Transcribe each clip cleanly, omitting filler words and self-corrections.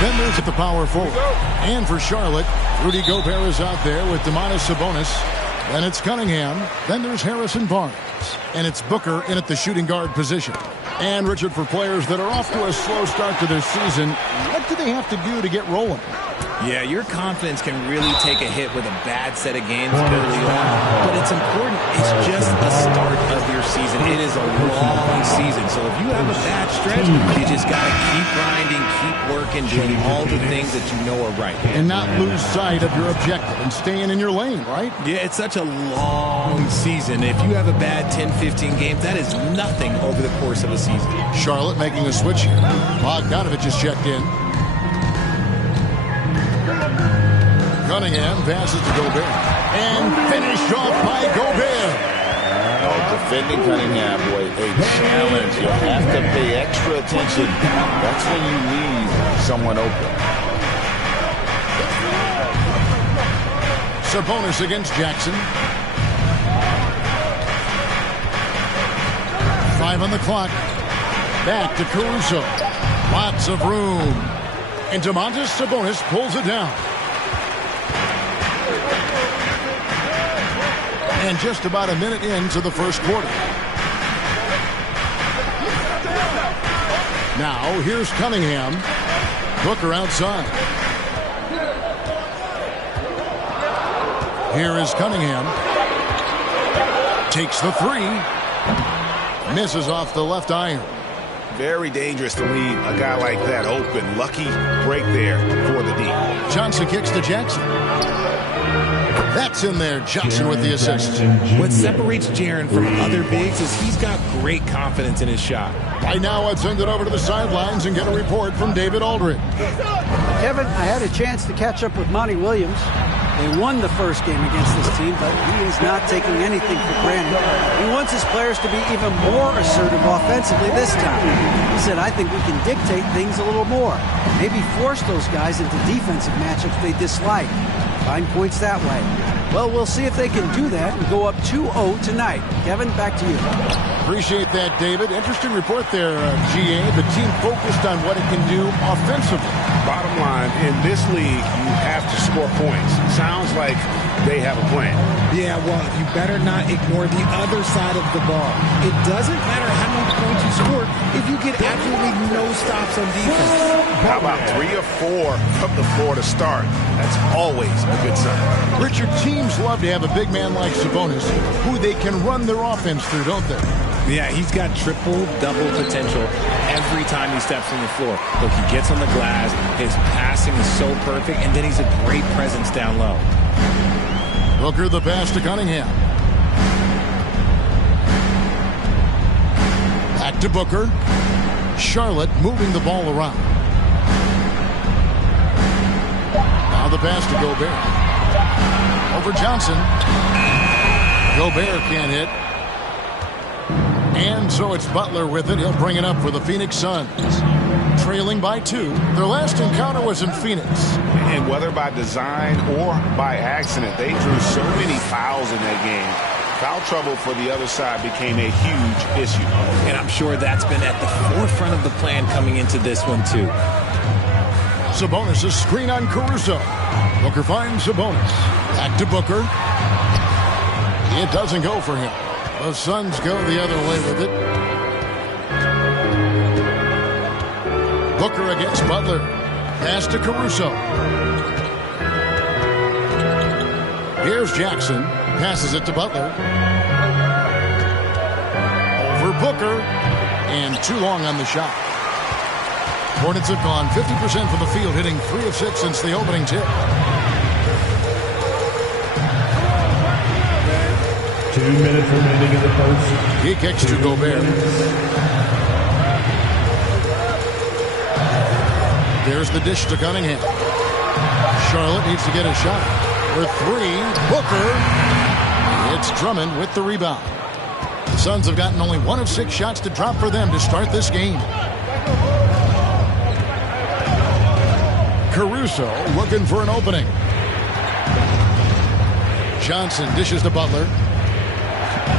Then there's at the power forward. And for Charlotte, Rudy Gobert is out there with Domantas Sabonis. Then it's Cunningham. Then there's Harrison Barnes. And it's Booker in at the shooting guard position. And, Richard, for players that are off to a slow start to their season, what do they have to do to get rolling? Yeah, your confidence can really take a hit with a bad set of games early on. But it's important. It's just the start of your season. It is a long season. So if you have a bad stretch, you just got to keep grinding, keep working, doing all the things that you know are right. And not lose sight of your objective and staying in your lane, right? Yeah, it's such a long season. If you have a bad 10, 15 games, that is nothing over the course of a season. Charlotte making a switch here. Bogdanovich is checked in. Cunningham passes to Gobert. And finished off by Gobert. Defending Cunningham, boy, a challenge. You have to pay extra attention. That's when you leave someone open. Sabonis against Jackson. 5 on the clock. Back to Caruso. Lots of room. And Domantas Sabonis pulls it down. And just about a minute into the first quarter. Now, here's Cunningham. Booker outside. Here is Cunningham. Takes the three. Misses off the left iron. Very dangerous to leave a guy like that open. Lucky break there for the D. Johnson kicks to Jackson. That's in there. Johnson with the assist. What separates Jaren from other bigs is he's got great confidence in his shot. Right now, let's send it over to the sidelines and get a report from David Aldridge. Kevin, I had a chance to catch up with Monty Williams. They won the first game against this team, but he is not taking anything for granted. He wants his players to be even more assertive offensively this time. He said, I think we can dictate things a little more. Maybe force those guys into defensive matchups they dislike. Find points that way. Well, we'll see if they can do that and go up 2-0 tonight. Kevin, back to you. Appreciate that, David. Interesting report there, GA. The team focused on what it can do offensively. Bottom line, in this league, you have to score points. Sounds like they have a plan. Yeah, well, you better not ignore the other side of the ball. It doesn't matter how many points you score if you get absolutely no stops on defense. How about 3 or 4 from the floor to start? That's always a good sign. Richard, teams love to have a big man like Sabonis who they can run their offense through, don't they? Yeah, he's got triple-double potential every time he steps on the floor. Look, he gets on the glass, his passing is so perfect, and then he's a great presence down low. Booker the pass to Cunningham. Back to Booker. Charlotte moving the ball around. Now the pass to Gobert. Over Johnson. Gobert can't hit. And so it's Butler with it. He'll bring it up for the Phoenix Suns. Trailing by 2. Their last encounter was in Phoenix. And whether by design or by accident, they drew so many fouls in that game. Foul trouble for the other side became a huge issue. And I'm sure that's been at the forefront of the plan coming into this one, too. Sabonis, a screen on Caruso. Booker finds Sabonis. Back to Booker. It doesn't go for him. The Suns go the other way with it. Booker against Butler. Pass to Caruso. Here's Jackson. Passes it to Butler. Over Booker. And too long on the shot. Hornets have gone 50% from the field, hitting 3 of 6 since the opening tip. 2 minutes remaining in the first. He kicks to Gobert. There's the dish to Cunningham. Charlotte needs to get a shot. For 3, Booker. It's Drummond with the rebound. The Suns have gotten only 1 of 6 shots to drop for them to start this game. Caruso looking for an opening. Johnson dishes to Butler.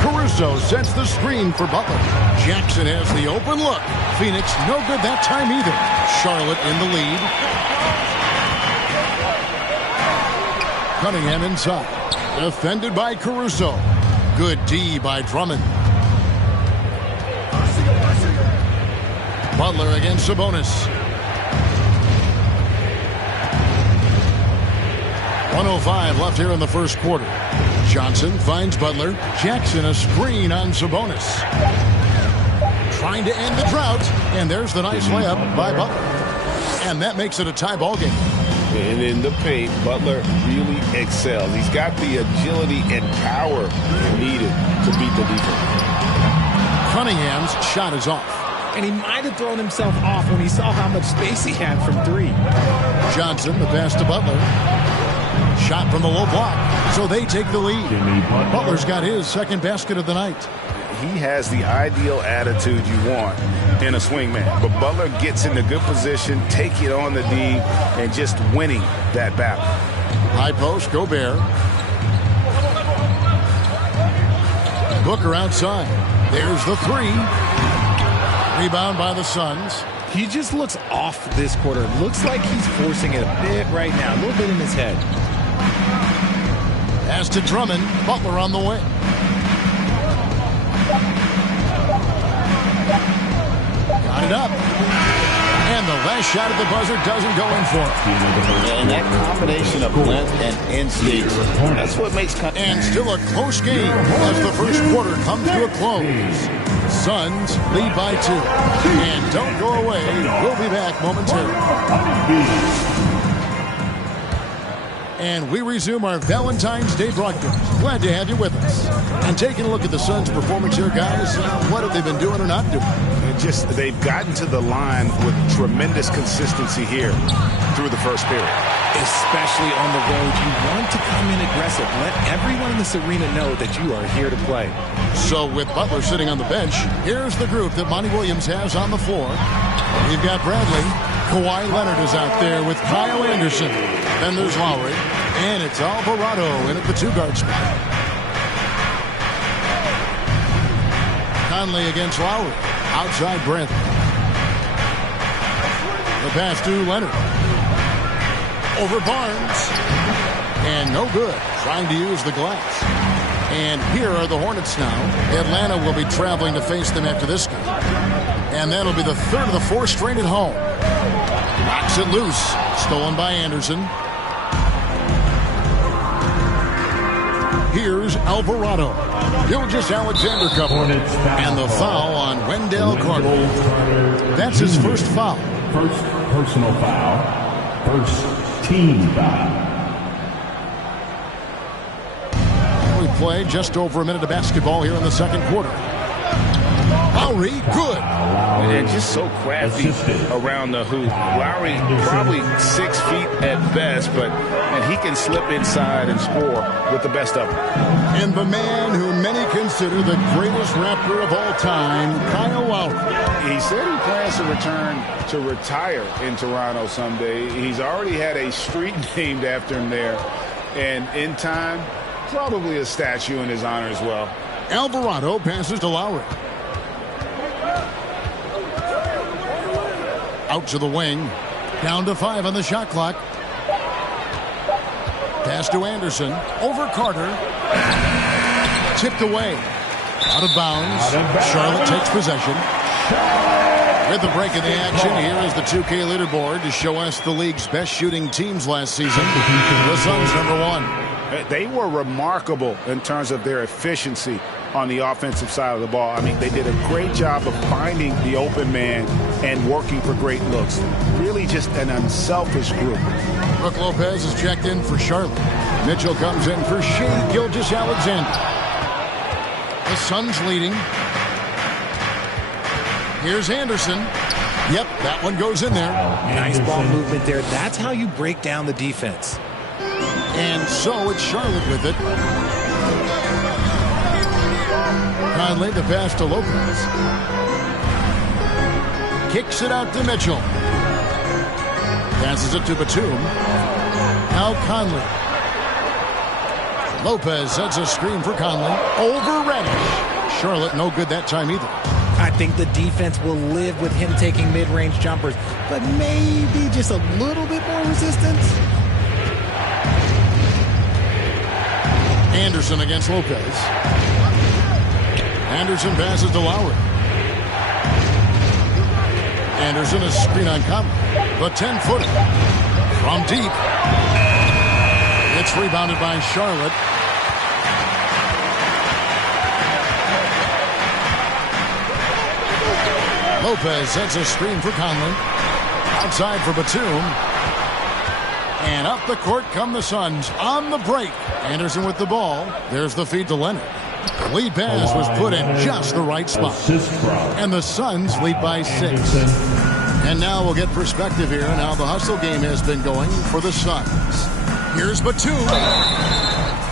Caruso sets the screen for Butler. Jackson has the open look. Phoenix no good that time either. Charlotte in the lead. Cunningham inside. Defended by Caruso. Good D by Drummond. Butler against Sabonis. 1:05 left here in the first quarter. Johnson finds Butler. Jackson a screen on Sabonis. Trying to end the drought. And there's the nice layup by Butler. And that makes it a tie ball game. And in the paint, Butler really excels. He's got the agility and power needed to beat the defense. Cunningham's shot is off. And he might have thrown himself off when he saw how much space he had from three. Johnson, the pass to Butler. Shot from the low block. So they take the lead. Butler's got his second basket of the night. He has the ideal attitude you want in a swingman. But Butler gets in a good position, take it on the D, and just winning that battle. High post, Gobert. Booker outside. There's the three. Rebound by the Suns. He just looks off this quarter. Looks like he's forcing it a bit right now. A little bit in his head. Pass to Drummond. Butler on the way. Got it up. And the last shot at the buzzer doesn't go in for it. And that combination of length and instinct, that's what makes... And still a close game as the first quarter comes to a close. Suns lead by 2. And don't go away. We'll be back momentarily. And we resume our Valentine's Day broadcast. Glad to have you with us. And taking a look at the Suns' performance here, guys. What have they been doing or not doing? They've gotten to the line with tremendous consistency here through the first period. Especially on the road, you want to come in aggressive. Let everyone in this arena know that you are here to play. So with Butler sitting on the bench, here's the group that Monty Williams has on the floor. We've got Bradley. Kawhi Leonard is out there with Kyle Anderson. Then there's Lowry. And it's Alvarado in at the 2-guard spot. Conley against Lowry. Outside Bradley. The pass to Leonard. Over Barnes. And no good. Trying to use the glass. And here are the Hornets now. Atlanta will be traveling to face them after this game. And that'll be the third of the 4 straight at home. Knocks it loose. Stolen by Anderson. Here's Alvarado. Gilgeous-Alexander cover. And the foul on Wendell Carter. That's his first foul. First personal foul. First team foul. We play just over a minute of basketball here in the second quarter. Lowry, good. And just so crafty around the hoop. Lowry probably 6 feet at best, but he can slip inside and score with the best of them. And the man who many consider the greatest Raptor of all time, Kyle Lowry. He said he plans to return to retire in Toronto someday. He's already had a street named after him there. And in time, probably a statue in his honor as well. Alvarado passes to Lowry. Out to the wing. Down to 5 on the shot clock. Pass to Anderson. Over Carter. Tipped away. Out of bounds. Charlotte takes possession. With the break in the action, here is the 2K leaderboard to show us the league's best shooting teams last season. The Suns #1. They were remarkable in terms of their efficiency on the offensive side of the ball. I mean, they did a great job of finding the open man and working for great looks. Really just an unselfish group. Brook Lopez is checked in for Charlotte. Mitchell comes in for Shea Gilgeous-Alexander. The Suns leading. Here's Anderson. Yep, that one goes in there. Nice ball movement there. That's how you break down the defense. And so it's Charlotte with it. Conley, the pass to Lopez. Kicks it out to Mitchell. Passes it to Batum. Now Conley. Lopez sets a screen for Conley. Over Reddish. Charlotte no good that time either. I think the defense will live with him taking mid-range jumpers, but maybe just a little bit more resistance. Anderson against Lopez. Anderson passes to Lowry. Anderson a screen on Conley. The 10-footer from deep. It's rebounded by Charlotte. Lopez sets a screen for Conley. Outside for Batum. And up the court come the Suns on the break. Anderson with the ball. There's the feed to Leonard. Lead pass was put in just the right spot. And the Suns lead by 6. And now we'll get perspective here on how the hustle game has been going for the Suns. Here's Batum.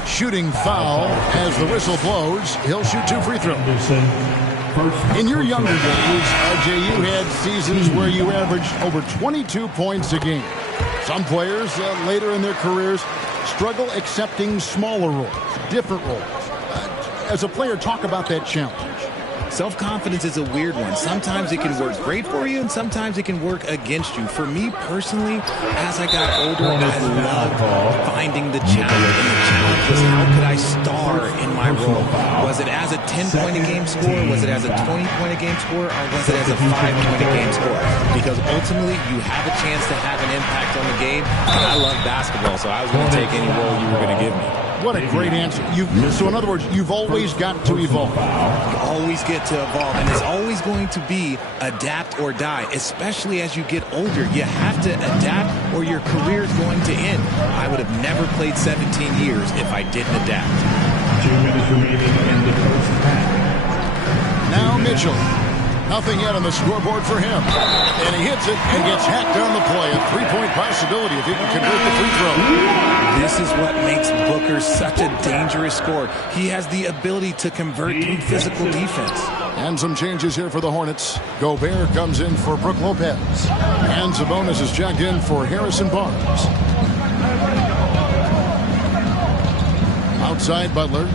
Shooting foul as the whistle blows. He'll shoot 2 free throws. In your younger days, RJ, you had seasons where you averaged over 22 points a game. Some players later in their careers struggle accepting smaller roles, different roles. As a player, talk about that challenge. Self-confidence is a weird one. Sometimes it can work great for you, and sometimes it can work against you. For me personally, as I got older, I loved finding the challenge. And the challenge was, how could I star in my role? Was it as a 10-point-a-game scorer? Was it as a 20-point-a-game scorer? Or was it as a 5-point-a-game scorer? Because ultimately, you have a chance to have an impact on the game. And I love basketball, so I was going to take any role you were going to give me. What a great answer. So in other words, you've always got to evolve. You always get to evolve, and it's always going to be adapt or die, especially as you get older. You have to adapt or your career is going to end. I would have never played 17 years if I didn't adapt. 2 minutes remaining in the first half. Now Mitchell. Nothing yet on the scoreboard for him. And he hits it and gets hacked on the play. A 3-point possibility if he can convert the free throw. This is what makes Booker such a dangerous scorer. He has the ability to convert through physical defense. And some changes here for the Hornets. Gobert comes in for Brook Lopez. And Sabonis is checked in for Harrison Barnes. Outside Butler.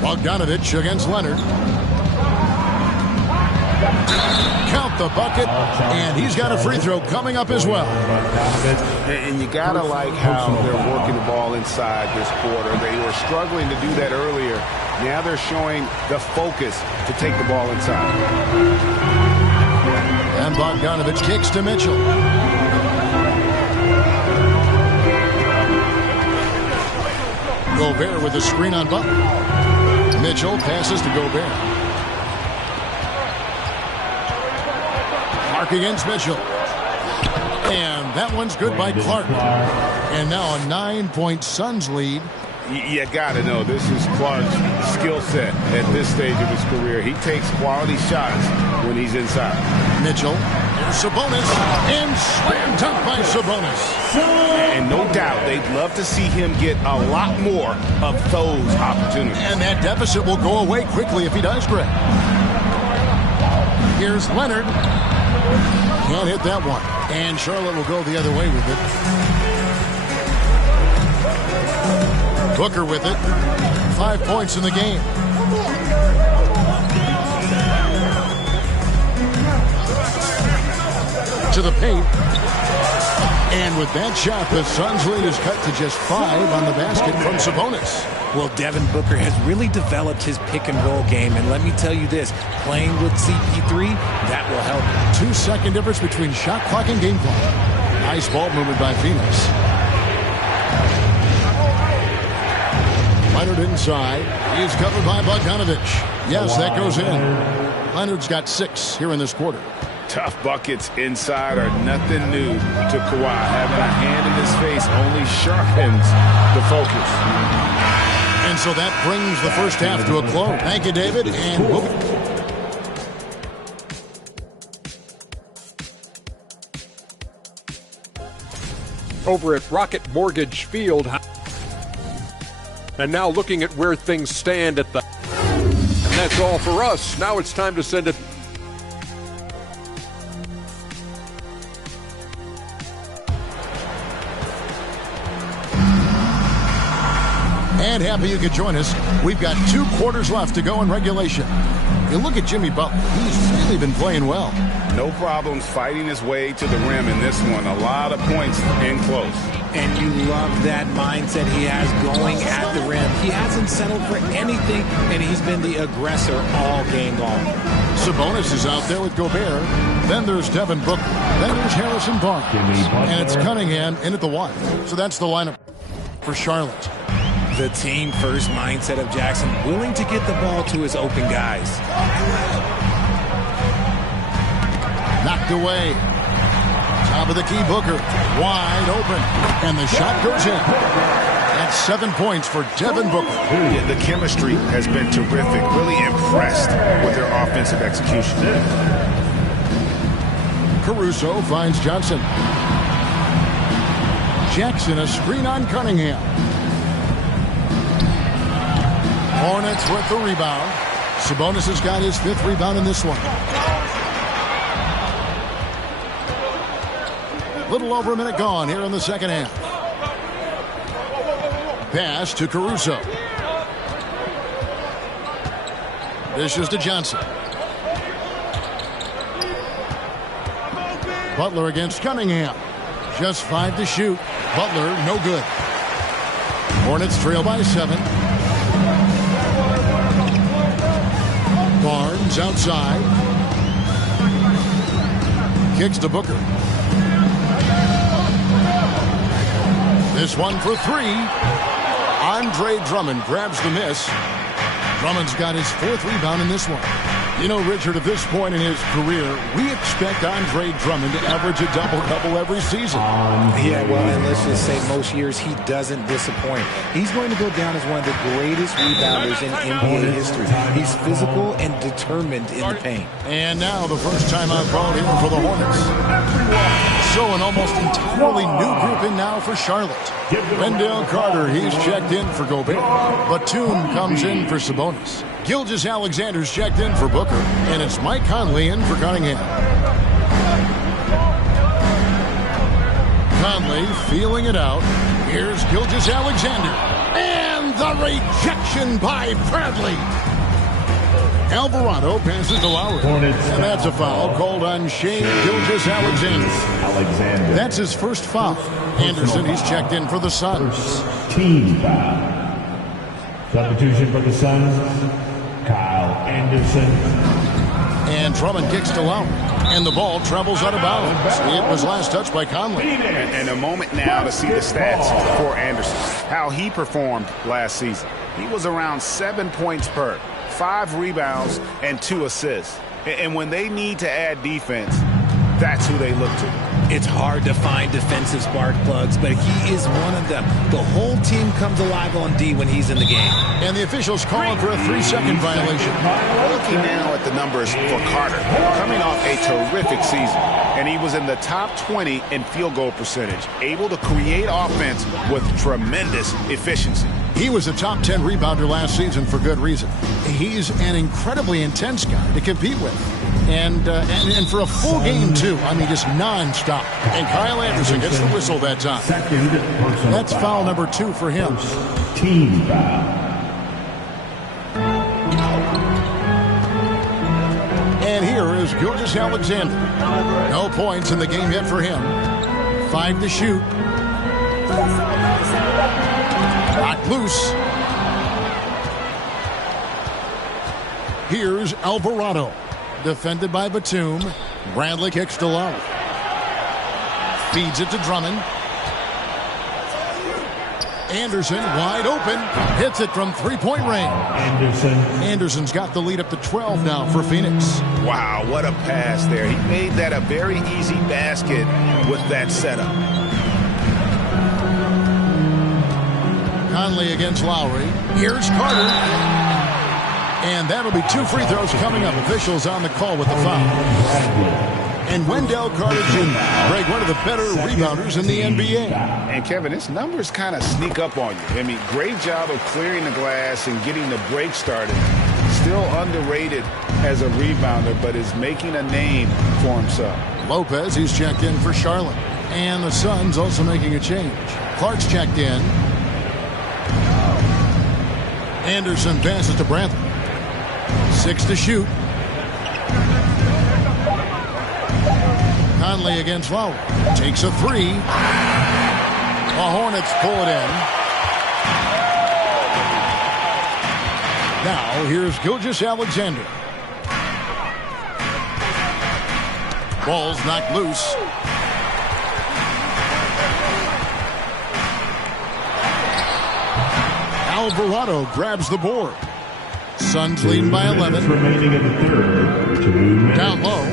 Bogdanovich against Leonard. Count the bucket, and he's got a free throw coming up as well. And you got to like how they're working the ball inside this quarter. They were struggling to do that earlier. Now they're showing the focus to take the ball inside. And Bogdanovich kicks to Mitchell. Gobert with a screen on Butler. Mitchell passes to Gobert. Clark against Mitchell. And that one's good by Clark. And now a 9-point Suns lead. You got to know this is Clark's skill set at this stage of his career. He takes quality shots when he's inside. Mitchell. There's Sabonis. And slam dunk by Sabonis. And no doubt they'd love to see him get a lot more of those opportunities. And that deficit will go away quickly if he does, Greg. Here's Leonard. Can't hit that one. And Charlotte will go the other way with it. Booker with it. 5 points in the game. To the paint. And with that shot, the Suns lead is cut to just 5 on the basket from Sabonis. Well, Devin Booker has really developed his pick-and-roll game, and let me tell you this, playing with CP3, that will help. 2-second difference between shot clock and game clock. Nice ball movement by Phoenix. Leonard inside. He's covered by Bogdanovich. Yes, that goes in. Leonard's got 6 here in this quarter. Tough buckets inside are nothing new to Kawhi. Having a hand in his face only sharpens the focus. And so that brings the first half to a close. Thank you, David. And we'll... Over at Rocket Mortgage Field. And now looking at where things stand at the... And that's all for us. Now it's time to send it... And happy you could join us. We've got 2 quarters left to go in regulation. You look at Jimmy Butler. He's really been playing well. No problems fighting his way to the rim in this one. A lot of points in close. And you love that mindset he has going at the rim. He hasn't settled for anything, and he's been the aggressor all game long. Sabonis is out there with Gobert. Then there's Devin Booker. Then there's Harrison Barnes. And it's Cunningham in at the 1. So that's the lineup for Charlotte. The team-first mindset of Jackson, willing to get the ball to his open guys. Knocked away. Top of the key, Booker. Wide open. And the shot goes in. That's 7 points for Devin Booker. Yeah, the chemistry has been terrific. Really impressed with their offensive execution. Caruso finds Johnson. Jackson, a screen on Cunningham. Hornets with the rebound. Sabonis has got his 5th rebound in this one. Little over a minute gone here in the second half. Pass to Caruso. Dishes to Johnson. Butler against Cunningham. Just 5 to shoot. Butler, no good. Hornets trail by 7. Barnes outside. Kicks to Booker. This one for 3. Andre Drummond grabs the miss. Drummond's got his 4th rebound in this one. You know, Richard, at this point in his career, we expect Andre Drummond to average a double-double every season. Yeah, well, and let's just say most years he doesn't disappoint. He's going to go down as one of the greatest rebounders in NBA history. He's physical and determined in the paint. And now the first time out ball here for the Hornets. So an almost entirely new group in now for Charlotte. Wendell Carter, he's checked in for Gobert. Batum comes in for Sabonis. Gilgeous-Alexander's checked in for Booker. And it's Mike Conley in for Cunningham. Conley feeling it out. Here's Gilgeous-Alexander. And the rejection by Bradley. Alvarado passes to Lowry. And that's a foul called on Shai Gilgeous-Alexander. That's his first foul. Anderson, he's checked in for the Suns. Team foul. Substitution for the Suns, Kyle Anderson. And Drummond kicks to Lowry. And the ball travels out of bounds. It was last touched by Conley. And a moment now to see the stats for Anderson. How he performed last season. He was around 7 points per, 5 rebounds, and 2 assists. And when they need to add defense, that's who they look to. It's hard to find defensive spark plugs, but he is one of them. The whole team comes alive on D when he's in the game. And the officials calling for a 3-second violation. Looking now at the numbers for Carter, coming off a terrific season, and he was in the top 20 in field goal percentage, able to create offense with tremendous efficiency. He was a top 10 rebounder last season for good reason. He's an incredibly intense guy to compete with. And for a full game, too. I mean, just nonstop. And Kyle Anderson gets the whistle that time. That's foul number 2 for him. Team foul. And here is Gilgeous-Alexander. No points in the game yet for him. 5 to shoot. Knocked loose. Here's Alvarado. Defended by Batum. Bradley kicks to Lowry. Feeds it to Drummond. Anderson wide open. Hits it from 3-point range. Anderson's got the lead up to 12 now for Phoenix. Wow, what a pass there. He made that a very easy basket with that setup. Conley against Lowry. Here's Carter. And that'll be 2 free throws coming up. Officials on the call with the foul. And Wendell Carter Jr., Greg, one of the better rebounders in the NBA. And, Kevin, his numbers kind of sneak up on you. I mean, great job of clearing the glass and getting the break started. Still underrated as a rebounder, but is making a name for himself. Lopez, he's checked in for Charlotte. And the Suns also making a change. Clark's checked in. Anderson passes to Brantley. 6 to shoot. Conley against Lowry. Takes a 3. The Hornets pull it in. Now here's Gilgeous-Alexander. Ball's knocked loose. Alvarado grabs the board. Suns leading by 11. Remaining in the third. 2 minutes. Down low.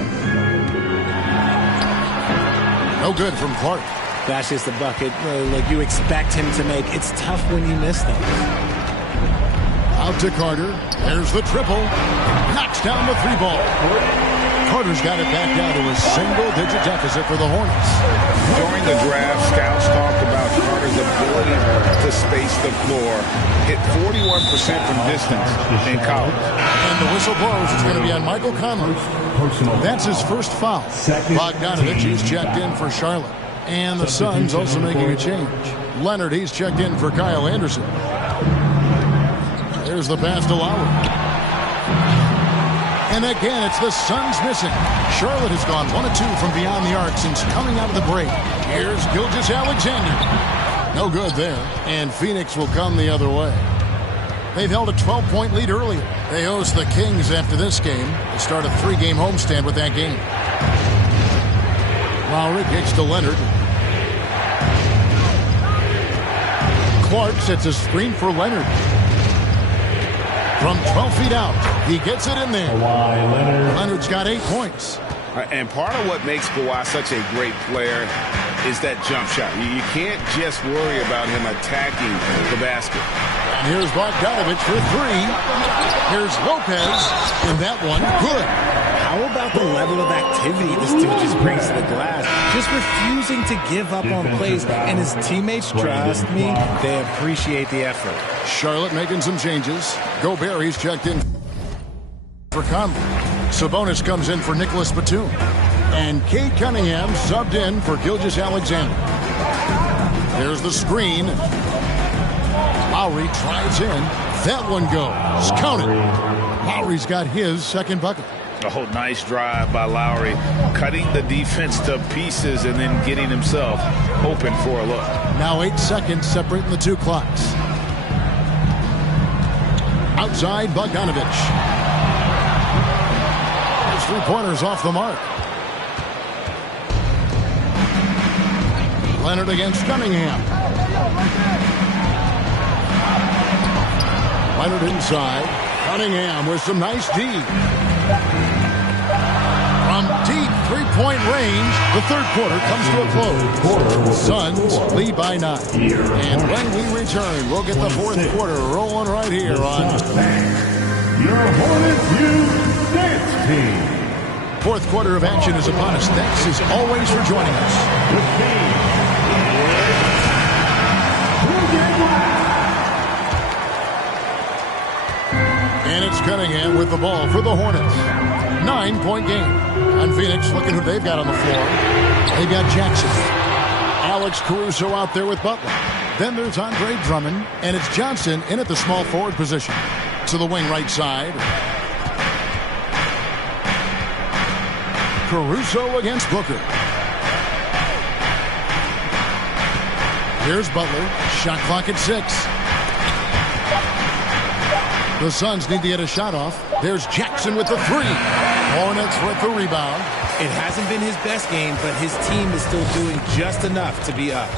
No good from Clark. That's just the bucket like you expect him to make. It's tough when you miss them. Out to Carter. There's the triple. Knocks down the 3-ball. Carter's got it back down to a single-digit deficit for the Hornets. During the draft, scouts talked about Carter's ability to space the floor. Hit 41% from distance in college. And the whistle blows. It's going to be on Michael Conley. That's his first foul. Bogdanovich is checked in for Charlotte. And the Suns also making a change. Leonard, he's checked in for Kyle Anderson. There's the pass to Lowry. And again, it's the Suns missing. Charlotte has gone 1 of 2 from beyond the arc since coming out of the break. Here's Gilgeous-Alexander. No good there. And Phoenix will come the other way. They've held a 12-point lead earlier. They host the Kings after this game. They start a 3-game homestand with that game. Lowry kicks to Leonard. Clark sets a screen for Leonard. From 12 feet out, he gets it in there. Leonard's got 8 points. And part of what makes Kawhi such a great player is that jump shot. You can't just worry about him attacking the basket. And here's Bogdanovich for 3. Here's Lopez, and that one good. How about the level of activity this dude just brings to the glass? Just refusing to give up on plays, and his teammates, trust me, they appreciate the effort. Charlotte making some changes. Gobert, he's checked in for Conley. Sabonis comes in for Nicholas Batum. And Cade Cunningham subbed in for Gilgeous-Alexander. There's the screen. Lowry drives in. That one goes. Count it. Lowry's got his second bucket. Oh, nice drive by Lowry. Cutting the defense to pieces and then getting himself open for a look. Now 8 seconds separating the 2 clocks. Outside, Bogdanovich. There's 3-pointers off the mark. Leonard against Cunningham. Leonard inside. Cunningham with some nice D. From deep 3-point range, the third quarter comes to a close. Suns lead by 9. And when we return, we'll get the fourth quarter rolling right here on Your Hornets Youth Dance Team. Fourth quarter of action is upon us. Thanks as always for joining us. And it's Cunningham with the ball for the Hornets. 9-point game. And Phoenix looking who they've got on the floor. They've got Jackson. Alex Caruso out there with Butler. Then there's Andre Drummond. And it's Johnson in at the small forward position. To the wing right side. Caruso against Booker. Here's Butler. Shot clock at 6. The Suns need to get a shot off. There's Jackson with the 3. Hornets with the rebound. It hasn't been his best game, but his team is still doing just enough to be up.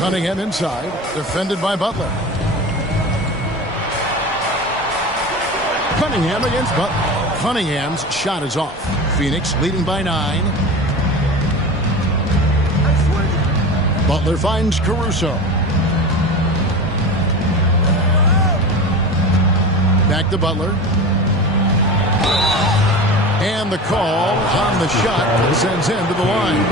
Cunningham inside. Defended by Butler. Cunningham against Butler. Cunningham's shot is off. Phoenix leading by 9. Butler finds Caruso. Back to Butler. And the call on the shot that sends him to the line.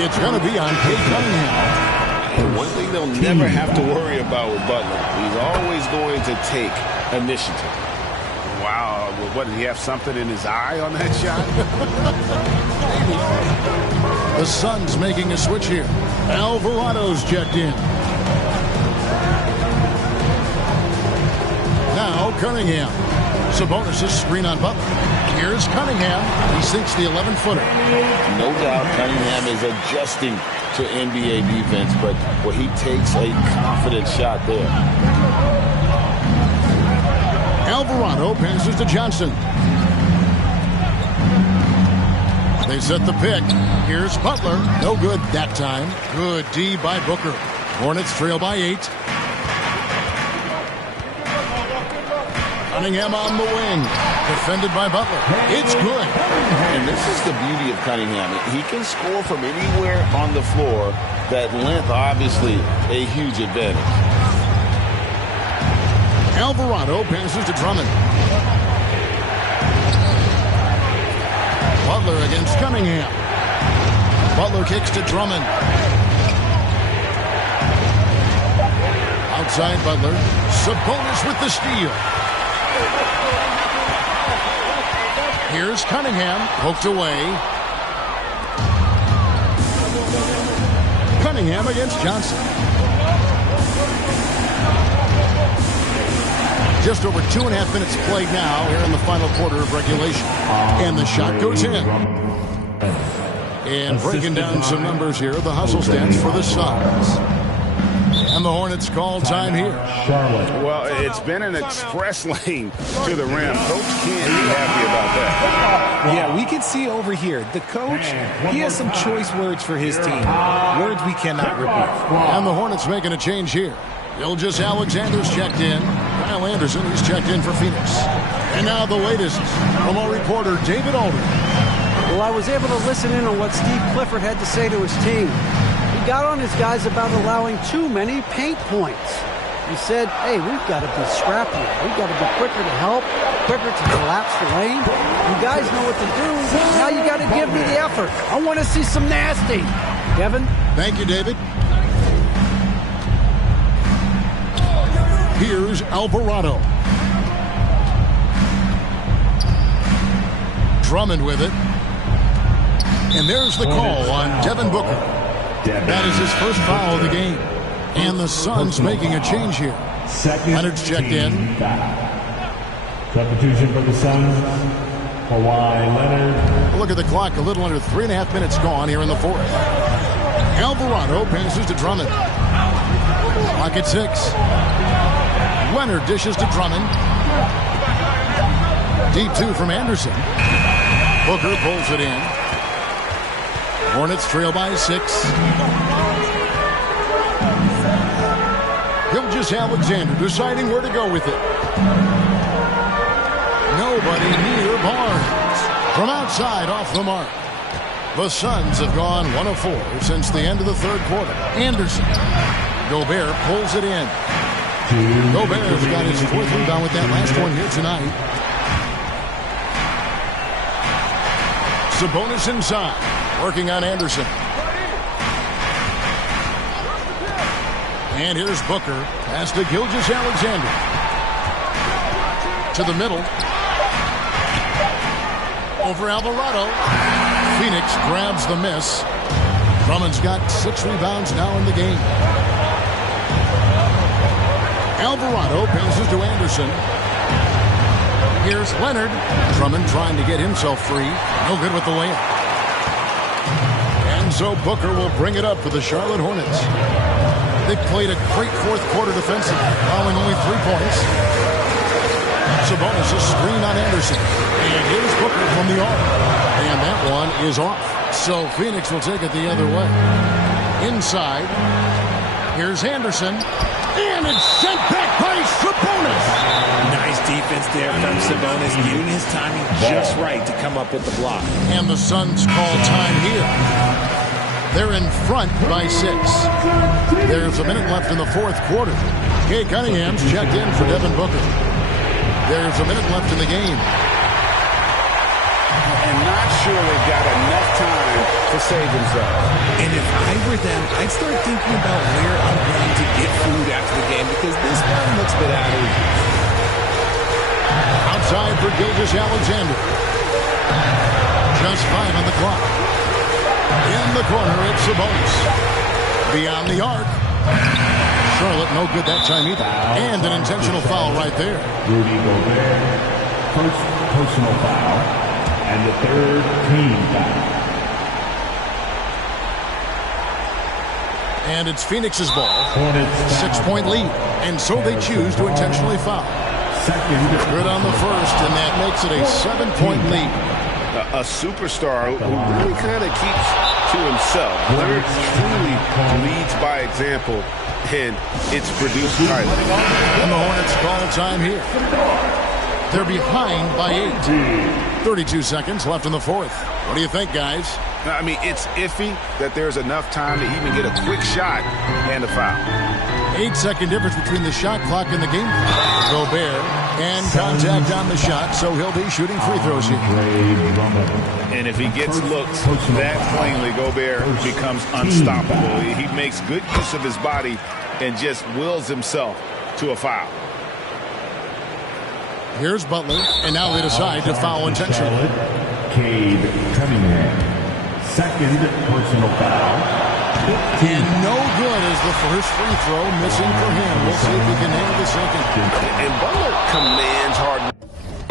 It's going to be on Cade Cunningham. One thing they'll never have to worry about with Butler, he's always going to take initiative. Wow, what, did he have something in his eye on that shot? The Suns making a switch here. Alvarado's checked in. Now Cunningham. Sabonis' screen on Butler. Here's Cunningham. He sinks the 11-footer. No doubt Cunningham is adjusting to NBA defense, but he takes a confident shot there. Alvarado passes to Johnson. They set the pick. Here's Butler. No good that time. Good D by Booker. Hornets trail by 8. Cunningham on the wing. Defended by Butler. It's good. And this is the beauty of Cunningham. He can score from anywhere on the floor. That length, obviously, a huge advantage. Alvarado passes to Drummond. Butler against Cunningham. Butler kicks to Drummond. Outside Butler. Sabonis with the steal. Here's Cunningham. Poked away. Cunningham against Johnson. Just over 2.5 minutes played now here in the final quarter of regulation. And the shot goes in. And breaking down some numbers here, the hustle stats for the Suns. And the Hornets call time here. Well, it's been an express lane to the rim. Coach can't be happy about that. Yeah, we can see over here, the coach, he has some choice words for his team. Words we cannot repeat. And the Hornets making a change here. Gilgeous Alexander's checked in. Kyle Anderson, he's checked in for Phoenix. And now the latest from our reporter, David Aldridge. Well, I was able to listen in on what Steve Clifford had to say to his team. He got on his guys about allowing too many paint points. He said, hey, we've got to be scrappier. We've got to be quicker to help, quicker to collapse the lane. You guys know what to do. Now you got to give me the effort. I want to see some nasty. Kevin? Thank you, David. Here's Alvarado. Drummond with it. And there's the call on Devin Booker. That is his first foul of the game. And the Suns making a change here. Leonard's checked in. Substitution for the Suns. Kawhi Leonard. Look at the clock. A little under 3.5 minutes gone here in the fourth. Alvarado passes to Drummond. Clock at 6. Leonard dishes to Drummond. Deep 2 from Anderson. Booker pulls it in. Hornets trail by 6. Gilgeous Alexander deciding where to go with it. Nobody near Barnes. From outside off the mark. The Suns have gone 1 of 4 since the end of the third quarter. Anderson. Gobert pulls it in. Gobert's got his 4th rebound with that last one here tonight. Sabonis inside. Working on Anderson. And here's Booker. Pass to Gilgeous Alexander. To the middle. Over Alvarado. Phoenix grabs the miss. Drummond's got 6 rebounds now in the game. Alvarado passes to Anderson. Here's Leonard. Drummond trying to get himself free. No good with the layup. And so Booker will bring it up for the Charlotte Hornets. They played a great fourth quarter defensive, allowing only 3 points. Sabonis is screen on Anderson. And here's Booker from the arc. And that one is off. So Phoenix will take it the other way. Inside. Here's Anderson. And it's sent back by Sabonis. Nice defense there from Sabonis, getting his timing just right to come up with the block. And the Suns call time here. They're in front by 6. There's a minute left in the fourth quarter. Kay Cunningham's checked in for Devin Booker. There's a minute left in the game. And not sure they've got enough time to save themselves. And if I were them, I'd start thinking about where I'm going to get food after the game because this one looks a bit out of reach. Outside for Gilgeous Alexander. Just 5 on the clock. In the corner, it's Sabonis. Beyond the arc. Charlotte, no good that time either. And an intentional foul right there. Rudy Gobert, first personal foul, and the third team foul. And it's Phoenix's ball. 6-point lead. And so they choose to intentionally foul. Good on the first, and that makes it a 7-point lead. A superstar who really kind of keeps to himself. Leonard truly leads by example, and it's produced titles. And the Hornets call time here. They're behind by 8. 32 seconds left in the fourth. What do you think, guys? I mean, it's iffy that there's enough time to even get a quick shot and a foul. 8-second difference between the shot clock and the game clock. Gobert and contact on the shot, so he'll be shooting free throws here. And if he gets looks that plainly, Gobert becomes unstoppable. He makes good use of his body and just wills himself to a foul. Here's Butler, and now they decide to foul intentionally. Cade Cunningham, second personal foul. And no good as the first free throw missing for him. We'll see if he can handle the second. And Butler commands hard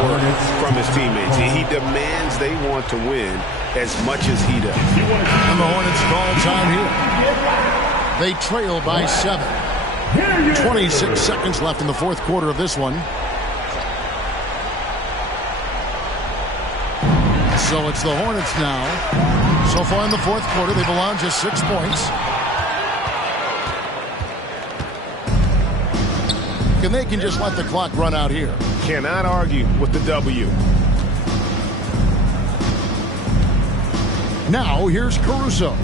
work from his teammates. He demands they want to win as much as he does. And the Hornets call time here. They trail by 7. 26 seconds left in the fourth quarter of this one. So it's the Hornets now. So far in the fourth quarter, they've allowed just 6 points. And they can just let the clock run out here. Cannot argue with the W. Now, here's Caruso.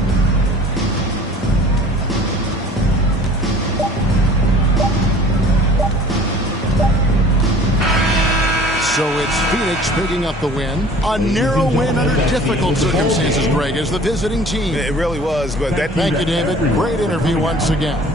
So it's Phoenix picking up the win. A narrow win under difficult circumstances, Greg, as the visiting team. It really was, but that... Thank you, David. Great interview once again.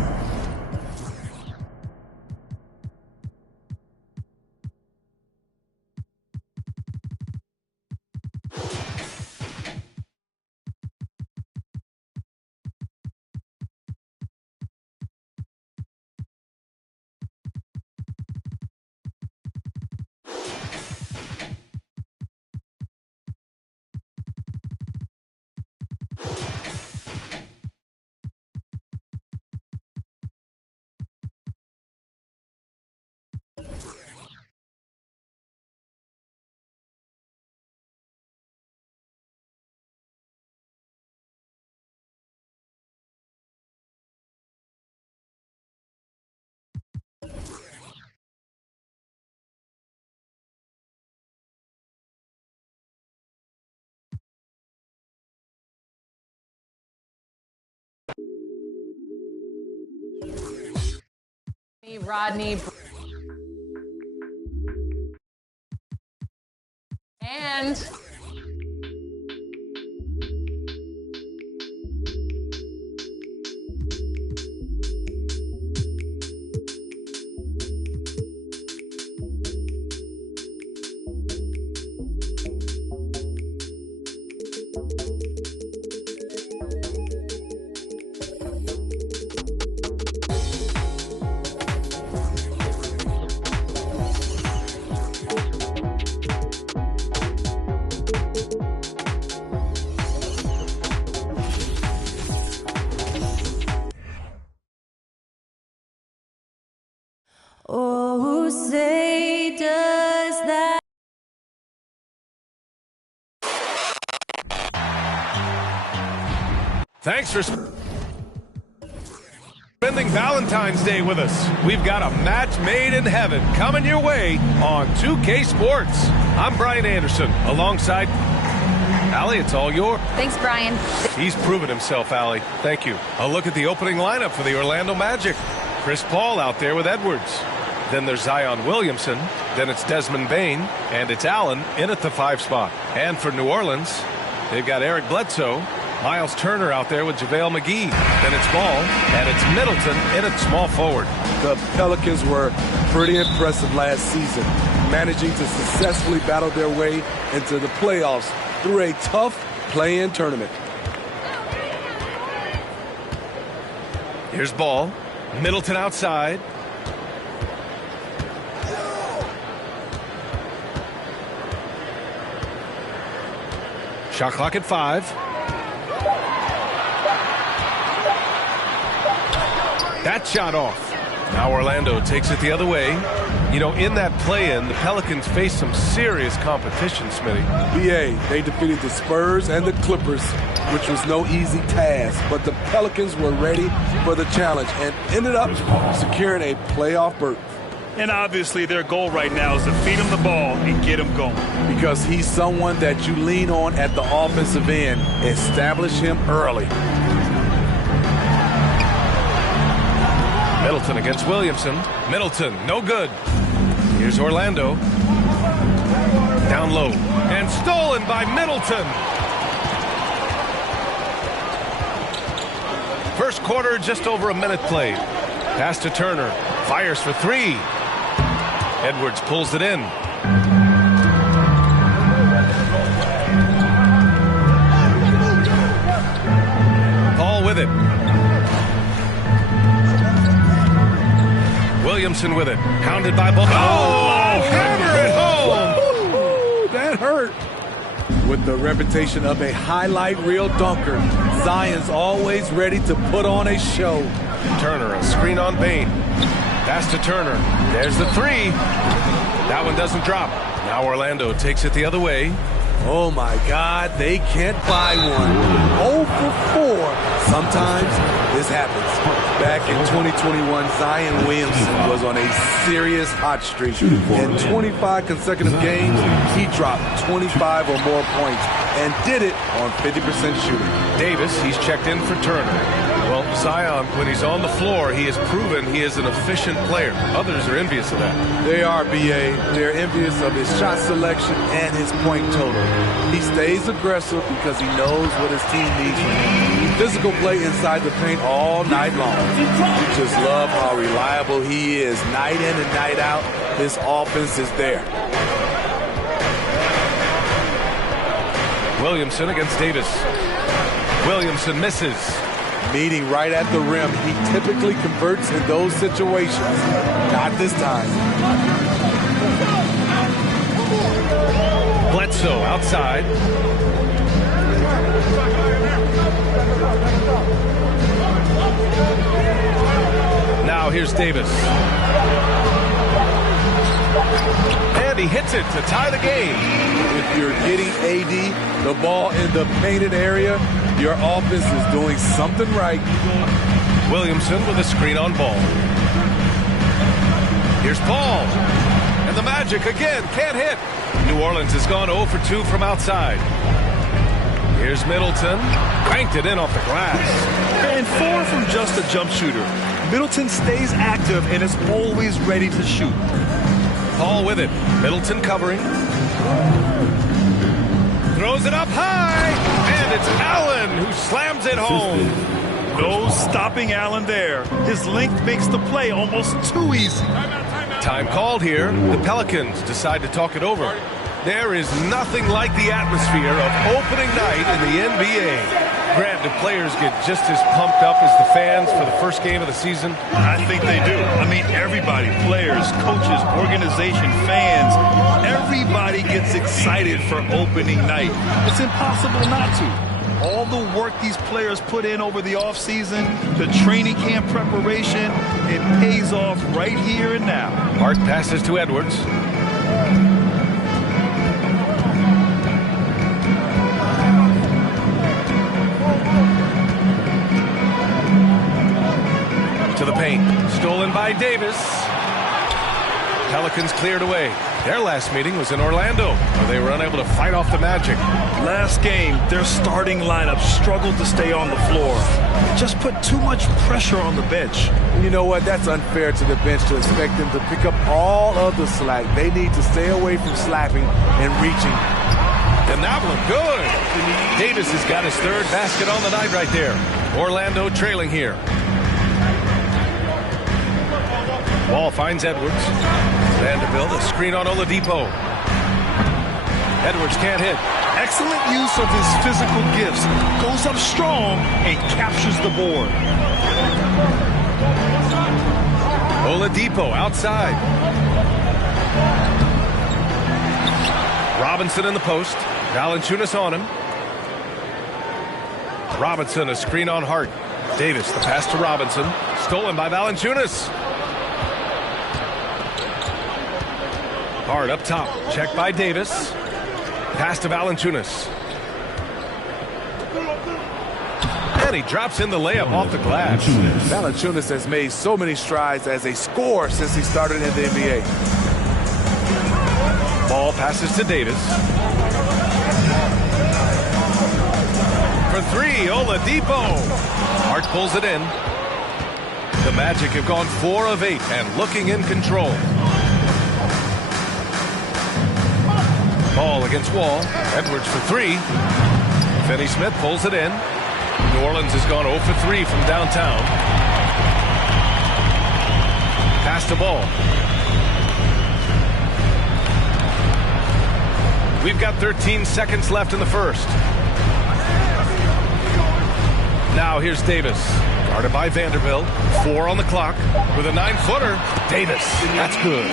Rodney and oh, say does that. Thanks for spending Valentine's Day with us. We've got a match made in heaven coming your way on 2K Sports. I'm Brian Anderson, alongside Allie. It's all yours. Thanks, Brian. He's proven himself, Allie. Thank you. A look at the opening lineup for the Orlando Magic. Chris Paul out there with Edwards. Then there's Zion Williamson. Then it's Desmond Bane. And it's Allen in at the 5 spot. And for New Orleans, they've got Eric Bledsoe, Miles Turner out there with JaVale McGee. Then it's Ball, and it's Middleton in at small forward. The Pelicans were pretty impressive last season, managing to successfully battle their way into the playoffs through a tough play-in tournament. Here's Ball. Middleton outside. Shot clock at 5. That shot off. Now Orlando takes it the other way. You know, in that play-in, the Pelicans faced some serious competition, Smitty. BA, they defeated the Spurs and the Clippers, which was no easy task. But the Pelicans were ready for the challenge and ended up securing a playoff berth. And obviously their goal right now is to feed him the ball and get him going. Because he's someone that you lean on at the offensive end. Establish him early. Middleton against Williamson. Middleton, no good. Here's Orlando. Down low. And stolen by Middleton. First quarter, just over a minute played. Pass to Turner. Fires for 3. Edwards pulls it in. Paul with it. Williamson with it. Hounded by both. Oh, hammer it home. Woo-hoo, that hurt. With the reputation of a highlight reel dunker, Zion's always ready to put on a show. Turner, a screen on Bain. Pass to Turner. There's the 3. That one doesn't drop. Now Orlando takes it the other way. Oh, my God, they can't buy one. 0 for 4. Sometimes this happens. Back in 2021, Zion Williamson was on a serious hot streak. In 25 consecutive games, he dropped 25 or more points and did it on 50% shooting. Davis, he's checked in for Turner. Well, Zion, when he's on the floor, he has proven he is an efficient player. Others are envious of that. They are, BA. They're envious of his shot selection and his point total. He stays aggressive because he knows what his team needs from him. Physical play inside the paint all night long. We just love how reliable he is. Night in and night out, his offense is there. Williamson against Davis. Williamson misses. Meeting right at the rim. He typically converts in those situations. Not this time. Bledsoe outside. Now here's Davis. And he hits it to tie the game. If you're getting AD the ball in the painted area, your offense is doing something right. Williamson with a screen on Ball. Here's Paul. And the Magic again can't hit. New Orleans has gone 0 for 2 from outside. Here's Middleton. Cranked it in off the glass. And far from just a jump shooter, Middleton stays active and is always ready to shoot. Paul with it. Middleton covering. Throws it up high. And it's Allen who slams it home. No stopping Allen there. His length makes the play almost too easy. Time called here. The Pelicans decide to talk it over. There is nothing like the atmosphere of opening night in the NBA. Grant, do players get just as pumped up as the fans for the first game of the season? I think they do. I mean, everybody, players, coaches, organization, fans, everybody gets excited for opening night. It's impossible not to. All the work these players put in over the offseason, the training camp preparation, it pays off right here and now. Hart passes to Edwards. To the paint. Stolen by Davis. Pelicans cleared away. Their last meeting was in Orlando, where they were unable to fight off the Magic. Last game, their starting lineup struggled to stay on the floor. It just put too much pressure on the bench. You know what? That's unfair to the bench to expect them to pick up all of the slack. They need to stay away from slapping and reaching. And that one good. Davis has got his third basket on the night right there. Orlando trailing here. Ball finds Edwards. Vanderbilt, a screen on Oladipo. Edwards can't hit. Excellent use of his physical gifts. Goes up strong and captures the board. Oladipo outside. Robinson in the post. Valanciunas on him. Robinson, a screen on Hart. Davis, the pass to Robinson. Stolen by Valanciunas. Hart up top. Checked by Davis. Pass to Valanciunas. And he drops in the layup off the glass. Valanciunas has made so many strides as a scorer since he started in the NBA. Ball passes to Davis. For three, Oladipo. Hart pulls it in. The Magic have gone 4 of 8 and looking in control. Ball against Wall. Edwards for 3. Finney-Smith pulls it in. New Orleans has gone 0 for 3 from downtown. Pass to Ball. We've got 13 seconds left in the first. Now here's Davis. Guarded by Vanderbilt. 4 on the clock. With a 9-footer. Davis. That's good.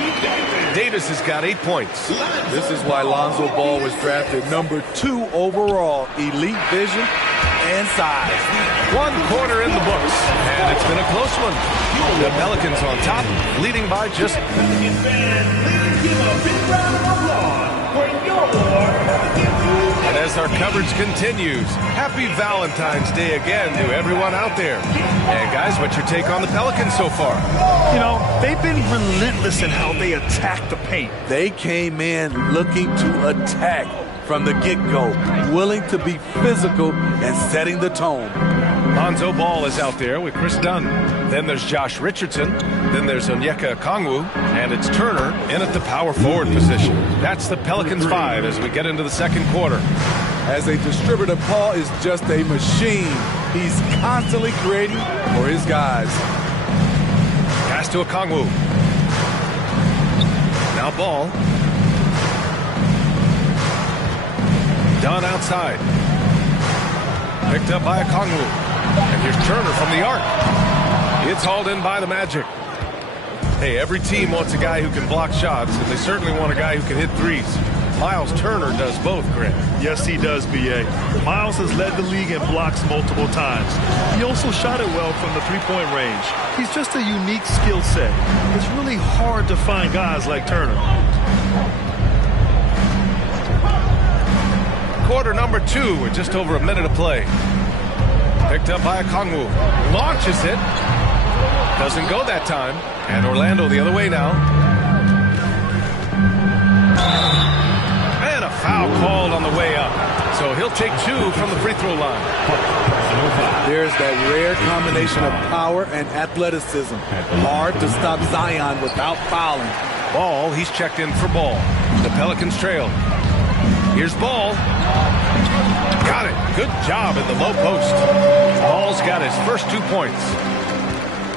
Davis has got 8 points. This is why Lonzo Ball was drafted number 2 overall. Elite vision and size. 1 quarter in the books. And it's been a close one. The Pelicans on top, leading by just... And as our coverage continues, happy Valentine's Day again to everyone out there. And guys, what's your take on the Pelicans so far? You know, they've been relentless in how they attack the paint. They came in looking to attack from the get-go, willing to be physical and setting the tone. Lonzo Ball is out there with Chris Dunn. Then there's Josh Richardson. Then there's Onyeka Okongwu. And it's Turner in at the power forward position. That's the Pelicans 5 as we get into the second quarter. As a distributor, Paul is just a machine. He's constantly creating for his guys. Pass to Okongwu. Now Ball. Dunn outside. Picked up by Okongwu. And here's Turner from the arc. It's hauled in by the Magic. Hey, every team wants a guy who can block shots, and they certainly want a guy who can hit threes. Miles Turner does both, Grant. Yes, he does, B.A. Miles has led the league in blocks multiple times. He also shot it well from the three-point range. He's just a unique skill set. It's really hard to find guys like Turner. Quarter number 2 with just over a minute of play. Picked up by Okongwu. Launches it. Doesn't go that time. And Orlando the other way now. And a foul called on the way up. So he'll take 2 from the free throw line. There's that rare combination of power and athleticism. Hard to stop Zion without fouling. Ball, he's checked in for Ball. The Pelicans trail. Here's Ball. Got it. Good job in the low post. Ball's got his first 2 points.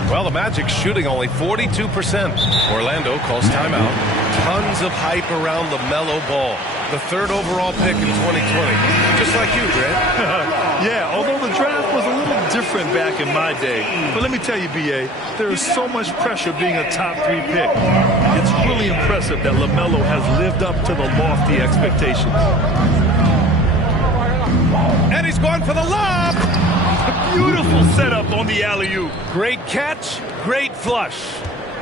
Well, the Magic's shooting only 42%. Orlando calls timeout. Tons of hype around LaMelo Ball, the 3rd overall pick in 2020. Just like you, Grant. Yeah, although the draft was a little different back in my day. But let me tell you, B.A., there is so much pressure being a top 3 pick. It's really impressive that LaMelo has lived up to the lofty expectations. And he's going for the lob. Beautiful setup on the alley-oop. Great catch, great flush.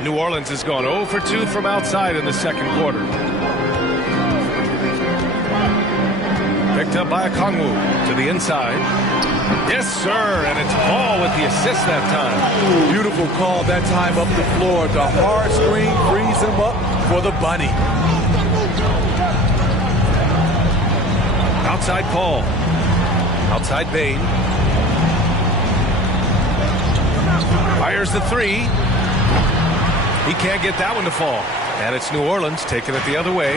New Orleans has gone 0 for 2 from outside in the second quarter. Picked up by Okongwu to the inside. Yes, sir, and it's Ball with the assist that time. Beautiful call that time up the floor. The hard screen frees him up for the bunny. Outside Paul. Outside Bane. Fires the 3. He can't get that one to fall. And it's New Orleans taking it the other way.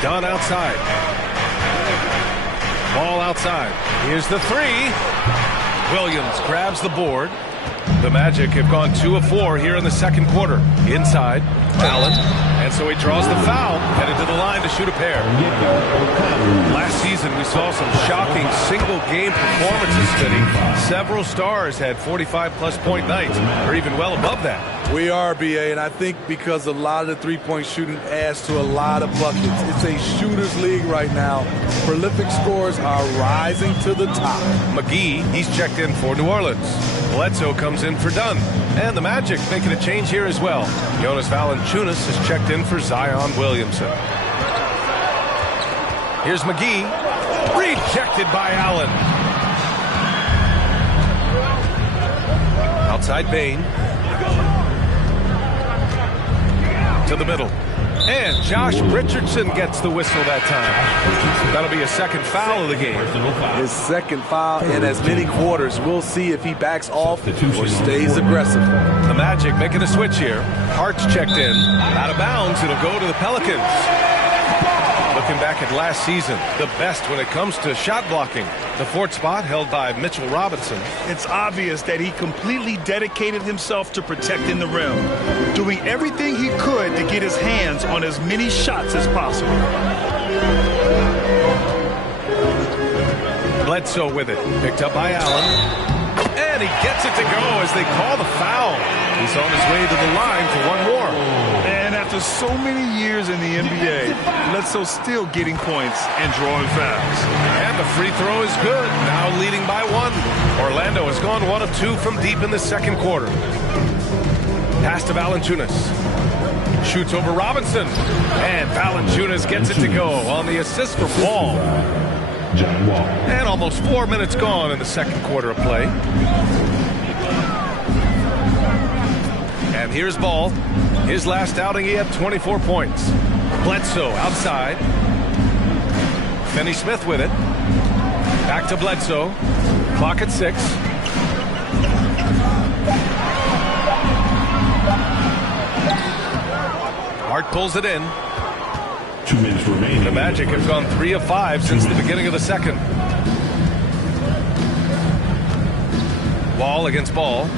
Dunn outside. Ball outside. Here's the 3. Williams grabs the board. The Magic have gone 2 of 4 here in the second quarter. Inside, Allen. And so he draws the foul, headed to the line to shoot a pair. Last season, season, we saw some shocking single-game performances, Smitty. Several stars had 45-plus point nights, or even well above that. We are, BA, and I think because a lot of the three-point shooting adds to a lot of buckets. It's a shooter's league right now. Prolific scorers are rising to the top. McGee, he's checked in for New Orleans. Bledsoe comes in for Dunn. And the Magic making a change here as well. Jonas Valanciunas is checked in for Zion Williamson. Here's McGee. Rejected by Allen. Outside Bane. To the middle. And Josh Richardson gets the whistle that time. That'll be a second foul of the game. His second foul in as many quarters. We'll see if he backs off or stays aggressive. The Magic making a switch here. Hart's checked in. Out of bounds. It'll go to the Pelicans. Looking back at last season, the best when it comes to shot blocking. The fourth spot held by Mitchell Robinson. It's obvious that he completely dedicated himself to protecting the rim, doing everything he could to get his hands on as many shots as possible. Bledsoe with it. Picked up by Allen. And he gets it to go as they call the foul. He's on his way to the line for one more. And after so many years in the NBA, Bledsoe still getting points and drawing fouls. And the free throw is good. Now leading by one. Orlando has gone 1 of 2 from deep in the second quarter. Pass to Valanciunas. Shoots over Robinson. And Valanciunas gets it to go on the assist for Wall. And almost 4 minutes gone in the second quarter of play. And here's Ball. His last outing, he had 24 points. Bledsoe outside. Finney-Smith with it. Back to Bledsoe. Clock at 6. Hart pulls it in. 2 minutes remaining. The Magic have gone 3 of 5 since the beginning of the second. Wall against Ball.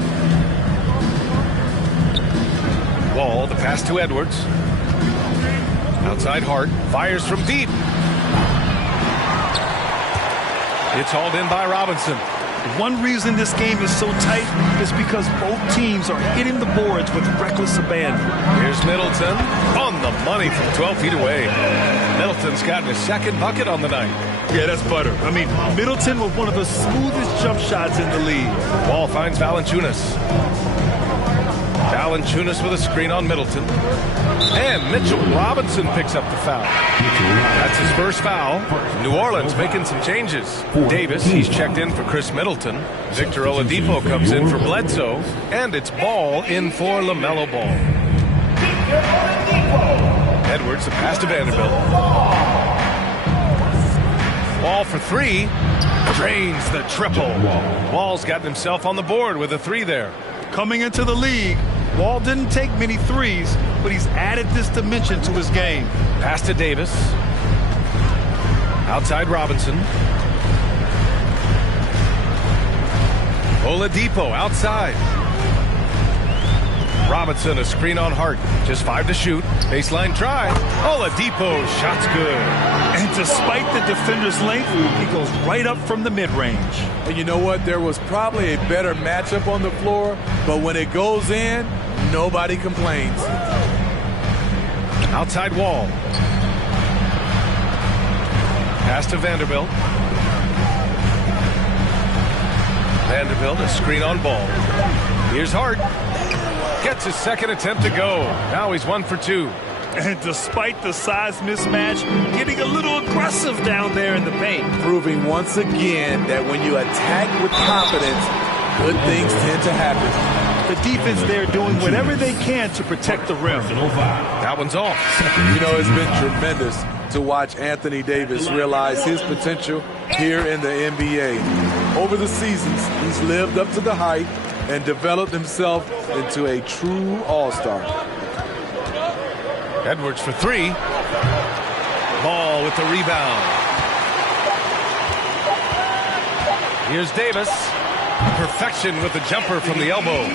Wall, the pass to Edwards. Outside Hart, fires from deep. It's hauled in by Robinson. One reason this game is so tight is because both teams are hitting the boards with reckless abandon. Here's Middleton on the money from 12 feet away. Middleton's gotten his second bucket on the night. Yeah, that's butter. I mean, Middleton with one of the smoothest jump shots in the league. Wall finds Valanciunas. Valanciunas with a screen on Middleton. And Mitchell Robinson picks up the foul. That's his first foul. New Orleans making some changes. Davis, he's checked in for Chris Middleton. Victor Oladipo comes in for Bledsoe. And it's Ball in for LaMelo Ball. Edwards, the pass to Vanderbilt. Ball for 3. Drains the triple. Wall's gotten himself on the board with a 3 there. Coming into the league, Wall didn't take many threes, but he's added this dimension to his game. Pass to Davis. Outside Robinson. Oladipo outside. Robinson, a screen on Hart. Just 5 to shoot. Baseline try. Oladipo, shot's good. And despite the defender's length, he goes right up from the mid-range. And you know what? There was probably a better matchup on the floor, but when it goes in, nobody complains. Outside Wall. Pass to Vanderbilt. Vanderbilt, a screen on Ball. Here's Hart. Gets his second attempt to go. Now he's 1 for 2. And despite the size mismatch, getting a little aggressive down there in the paint. Proving once again that when you attack with confidence, good things tend to happen. The defense there doing whatever they can to protect the rim. That one's off. You know, it's been tremendous to watch Anthony Davis realize his potential here in the NBA. Over the seasons, he's lived up to the hype and developed himself into a true all-star. Edwards for 3. Ball with the rebound. Here's Davis. Perfection with the jumper from the elbow.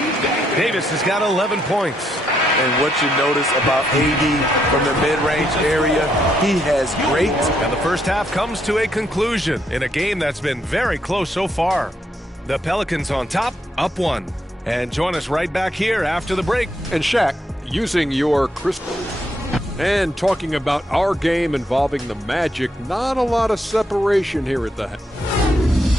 Davis has got 11 points. And what you notice about AD from the mid-range area, he has great. And the first half comes to a conclusion in a game that's been very close so far. The Pelicans on top, up 1. And join us right back here after the break. And Shaq, using your crystal and talking about our game involving the Magic, not a lot of separation here at the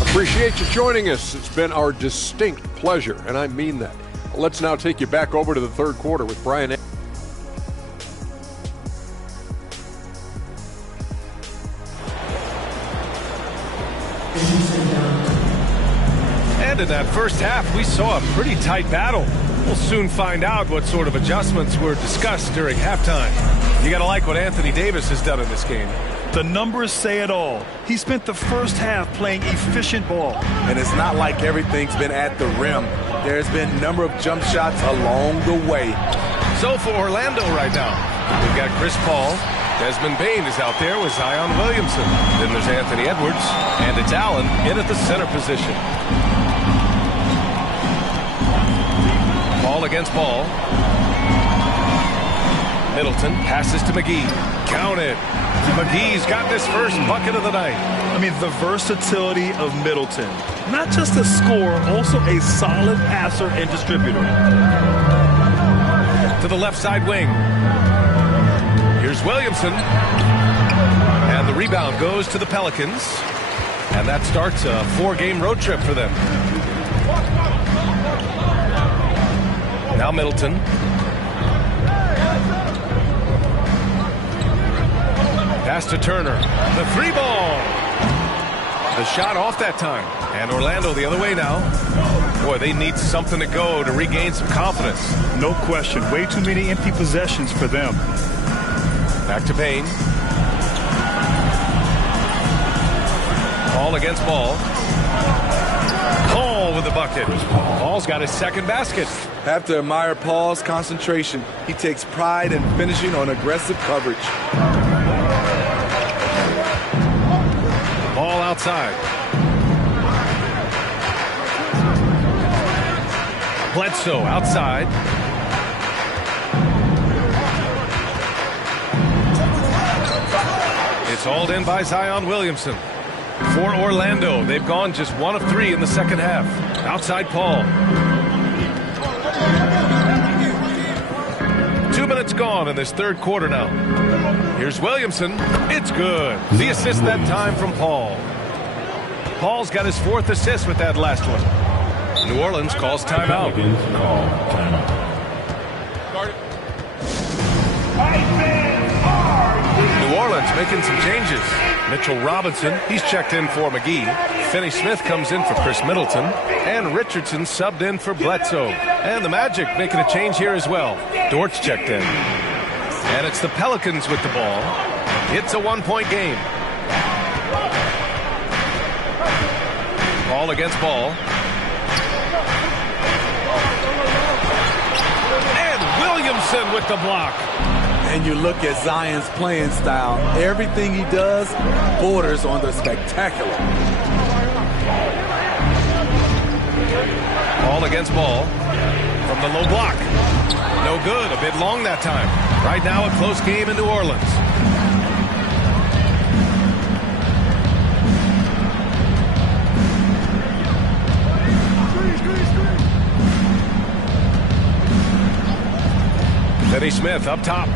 Appreciate you joining us. It's been our distinct pleasure, and I mean that. Let's now take you back over to the third quarter with Brian. And in that first half, we saw a pretty tight battle. We'll soon find out what sort of adjustments were discussed during halftime. You gotta like what Anthony Davis has done in this game. The numbers say it all. He spent the first half playing efficient ball. And it's not like everything's been at the rim. There's been a number of jump shots along the way. So for Orlando right now, we've got Chris Paul. Desmond Bane is out there with Zion Williamson. Then there's Anthony Edwards. And it's Allen in at the center position. Ball against ball. Middleton passes to McGee. Counted. McGee's got this first bucket of the night. I mean, the versatility of Middleton. Not just a scorer, also a solid passer and distributor. To the left side wing. Here's Williamson. And the rebound goes to the Pelicans. And that starts a 4-game road trip for them. Now Middleton. Pass to Turner. The 3-ball. The shot off that time. And Orlando the other way now. Boy, they need something to go to regain some confidence. No question. Way too many empty possessions for them. Back to Bane. Ball against ball. Paul with the bucket. Paul's got his second basket. Have to admire Paul's concentration. He takes pride in finishing on aggressive coverage. Ball outside. Bledsoe outside. It's hauled in by Zion Williamson. For Orlando, they've gone just 1 of 3 in the second half. Outside Paul. 2 minutes gone in this third quarter now. Here's Williamson. It's good. The assist that time from Paul. Paul's got his 4th assist with that last one. New Orleans calls timeout. New Orleans making some changes. Mitchell Robinson, he's checked in for McGee. Finney Smith comes in for Chris Middleton. And Richardson subbed in for Bledsoe. And the Magic making a change here as well. Dort's checked in. And it's the Pelicans with the ball. It's a 1-point game. Ball against ball. And Williamson with the block. And you look at Zion's playing style. Everything he does borders on the spectacular. Ball against ball. From the low block. No good. A bit long that time. Right now a close game in New Orleans. Finney Smith up top.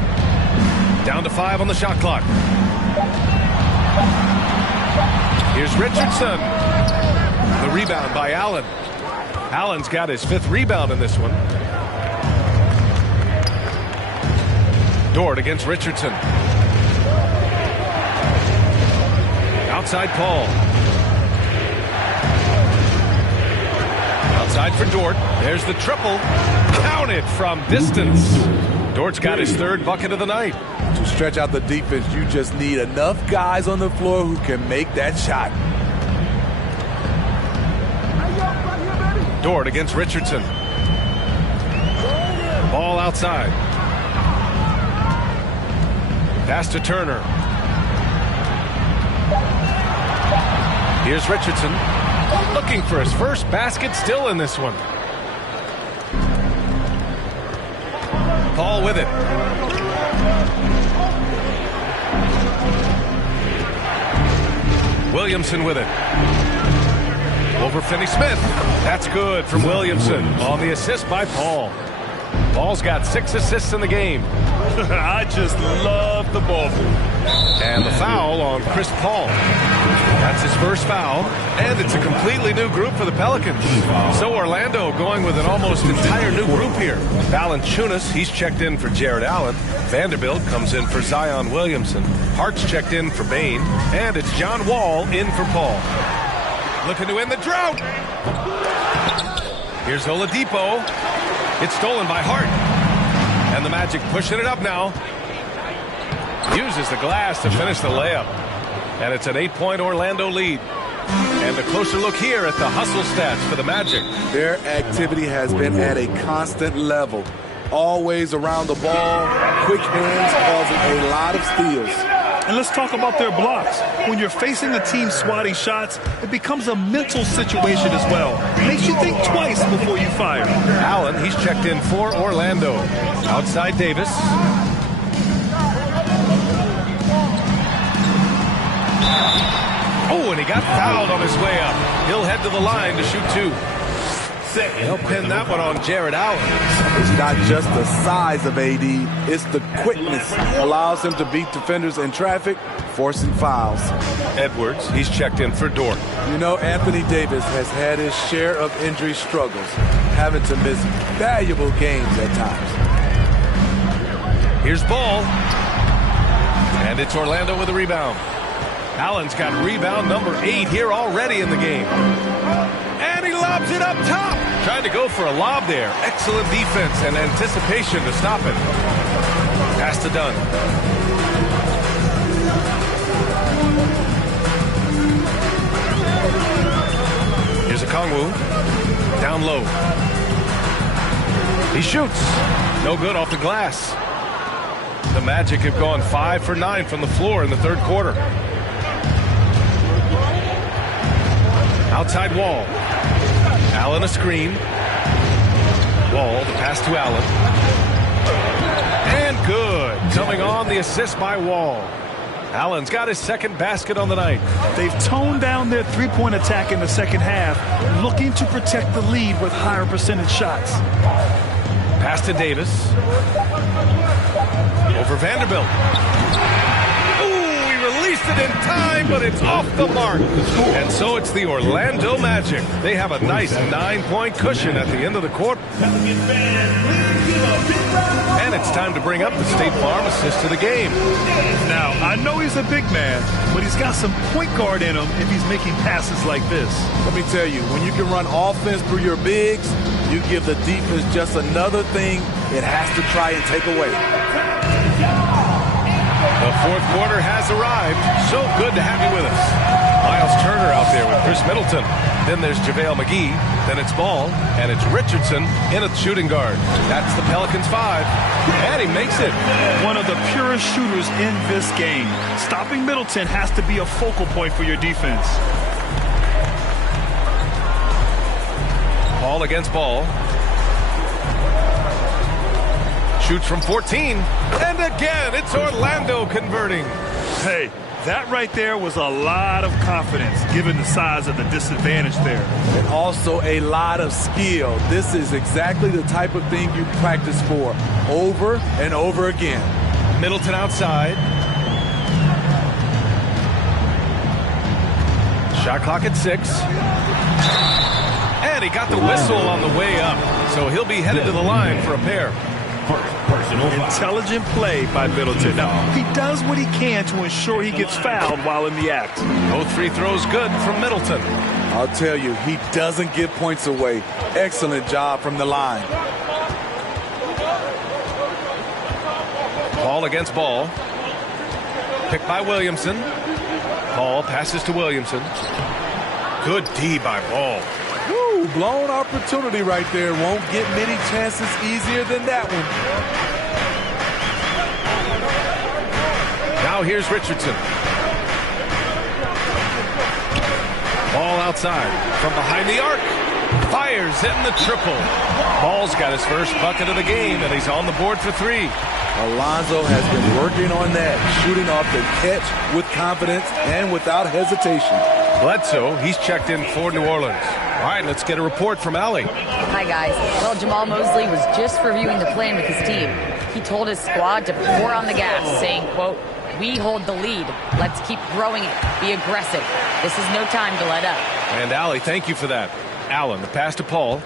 Down to 5 on the shot clock. Here's Richardson. The rebound by Allen. Allen's got his 5th rebound in this one. Dort against Richardson. Outside Paul. Outside for Dort. There's the triple. Counted from distance. Dort's got his 3rd bucket of the night. To stretch out the defense, you just need enough guys on the floor who can make that shot. Dort against Richardson. Ball outside. Pass to Turner. Here's Richardson. Looking for his first basket, still in this one. Paul with it. Williamson with it. Over Finney-Smith. That's good from Williamson on the assist by Paul. Paul's got 6 assists in the game. I just love the ball. And the foul on Chris Paul. That's his first foul, and it's a completely new group for the Pelicans. So Orlando going with an almost entire new group here. Valanciunas, he's checked in for Jared Allen. Vanderbilt comes in for Zion Williamson. Hart's checked in for Bain, and it's John Wall in for Paul. Looking to end the drought. Here's Oladipo. It's stolen by Hart. And the Magic pushing it up now. Uses the glass to finish the layup. And it's an 8-point Orlando lead. And a closer look here at the hustle stats for the Magic. Their activity has been at a constant level. Always around the ball, quick hands causing a lot of steals. And let's talk about their blocks. When you're facing a team swatting shots, it becomes a mental situation as well. Makes you think twice before you fire. Allen, he's checked in for Orlando. Outside Davis. Oh, and he got fouled on his way up. He'll head to the line to shoot 2. They'll pin that one on Jared Allen. It's not just the size of AD, it's the quickness. Allows him to beat defenders in traffic, forcing fouls. Edwards, he's checked in for Dort. You know, Anthony Davis has had his share of injury struggles, having to miss valuable games at times. Here's Ball. And it's Orlando with a rebound. Allen's got rebound number 8 here already in the game. And he lobs it up top. Trying to go for a lob there. Excellent defense and anticipation to stop it. Pass to Dunn. Here's a Kongwu. Down low. He shoots. No good off the glass. The Magic have gone 5 for 9 from the floor in the third quarter. Outside Wall. Allen a screen. Wall, the pass to Allen. And good. Coming on the assist by Wall. Allen's got his second basket on the night. They've toned down their three-point attack in the second half, looking to protect the lead with higher percentage shots. Pass to Davis. Over Vanderbilt. Released it in time, but it's off the mark. And so it's the Orlando Magic. They have a nice 9-point cushion at the end of the quarter. And it's time to bring up the State Farm assist to the game. Now, I know he's a big man, but he's got some point guard in him if he's making passes like this. Let me tell you, when you can run offense through your bigs, you give the defense just another thing it has to try and take away. The fourth quarter has arrived. So good to have you with us. Miles Turner out there with Chris Middleton. Then there's JaVale McGee. Then it's Ball. And it's Richardson in at shooting guard. That's the Pelicans 5. And he makes it. One of the purest shooters in this game. Stopping Middleton has to be a focal point for your defense. Ball against Ball. Shoots from 14. And again, it's Orlando converting. Hey, that right there was a lot of confidence, given the size of the disadvantage there. And also a lot of skill. This is exactly the type of thing you practice for over and over again. Middleton outside. Shot clock at 6. And he got the whistle on the way up. So he'll be headed to the line for a pair. Intelligent play by Middleton. Now, he does what he can to ensure he gets fouled while in the act. Both free throws good from Middleton. I'll tell you, he doesn't give points away. Excellent job from the line. Ball against Ball. Picked by Williamson. Ball passes to Williamson. Good D by Ball. Woo, blown opportunity right there. Won't get many chances easier than that one. Now here's Richardson. Ball outside from behind the arc. Fires in the triple. Ball's got his first bucket of the game, and he's on the board for 3. Alonzo has been working on that, shooting off the catch with confidence and without hesitation. Bledsoe, he's checked in for New Orleans. All right, let's get a report from Allie. Hi, guys. Well, Jamal Mosley was just reviewing the plan with his team. He told his squad to pour on the gas, saying, quote, "We hold the lead. Let's keep growing it. Be aggressive. This is no time to let up." And Allie, thank you for that. Allen, the pass to Paul.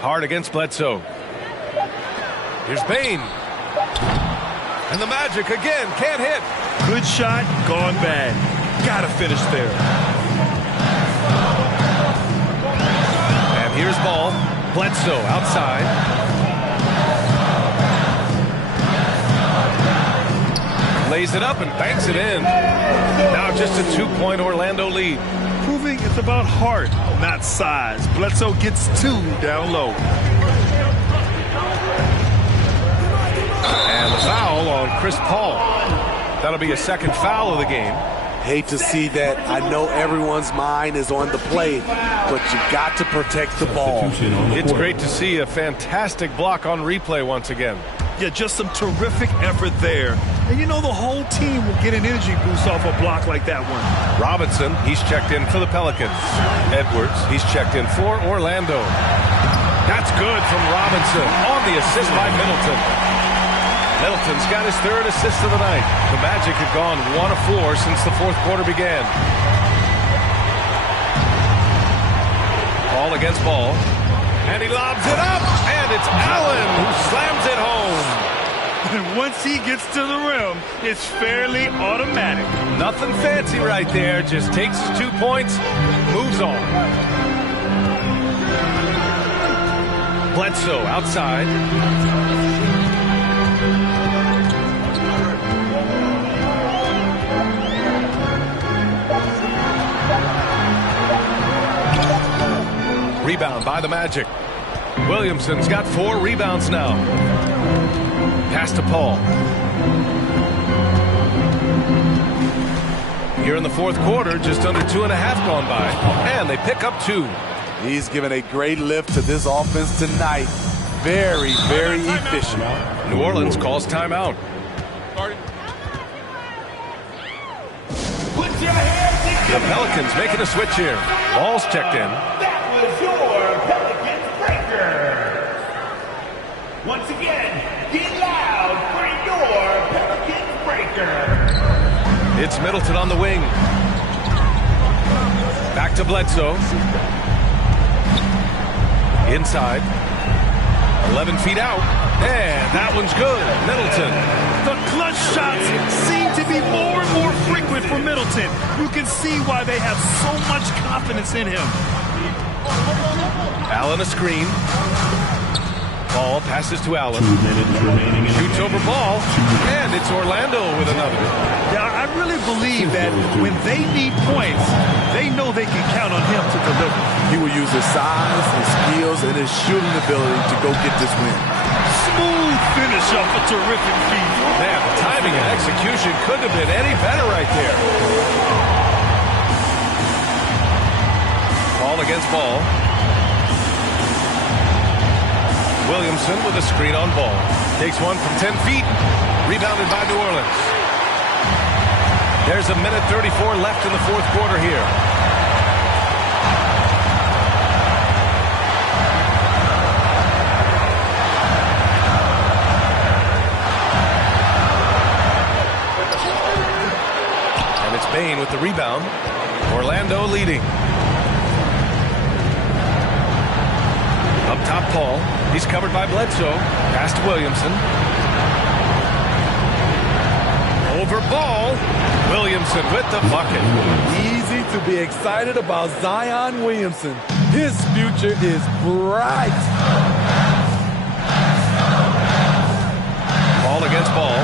Hard against Bledsoe. Here's Bane. And the Magic again, can't hit. Good shot, gone bad. Gotta finish there. And here's ball. Bledsoe outside. Lays it up and banks it in. Now just a 2-point Orlando lead. Proving it's about heart, not size. Bledsoe gets 2 down low. And the foul on Chris Paul. That'll be a second foul of the game. Hate to see that. I know everyone's mind is on the play, but you got to protect the ball. It's great to see a fantastic block on replay once again. Yeah, just some terrific effort there. And you know the whole team will get an energy boost off a block like that one. Robinson, he's checked in for the Pelicans. Edwards, he's checked in for Orlando. That's good from Robinson on the assist by Middleton. Middleton's got his 3rd assist of the night. The Magic have gone 1 of 4 since the 4th quarter began. Ball against ball. And he lobs it up. And it's Allen who slams it home. And once he gets to the rim, it's fairly automatic. Nothing fancy right there. Just takes his 2 points, moves on. Bledsoe outside. Rebound by the Magic. Williamson's got 4 rebounds now. Pass to Paul. Here in the 4th quarter, just under 2.5 gone by. And they pick up 2. He's given a great lift to this offense tonight. Very, very efficient. New Orleans calls timeout. The Pelicans making a switch here. Ball's checked in. Once again, get loud for your Pelicans breaker. It's Middleton on the wing. Back to Bledsoe. Inside. 11 feet out. And that one's good. Middleton. The clutch shots seem to be more and more frequent for Middleton. You can see why they have so much confidence in him. Allen a screen. Ball passes to Allen. 2 minutes remaining. Shoots over ball. And it's Orlando with another. Yeah, I really believe that when they need points, they know they can count on him to deliver. He will use his size, his skills, and his shooting ability to go get this win. Smooth finish off a terrific feed. Man, the timing and execution couldn't have been any better right there. Ball against ball. Williamson with a screen on ball. Takes one from 10 feet. Rebounded by New Orleans. There's 1:34 left in the 4th quarter here. And it's Bane with the rebound. Orlando leading. Up top, Paul. He's covered by Bledsoe. Pass to Williamson. Over ball. Williamson with the bucket. Easy to be excited about Zion Williamson. His future is bright. Ball against ball.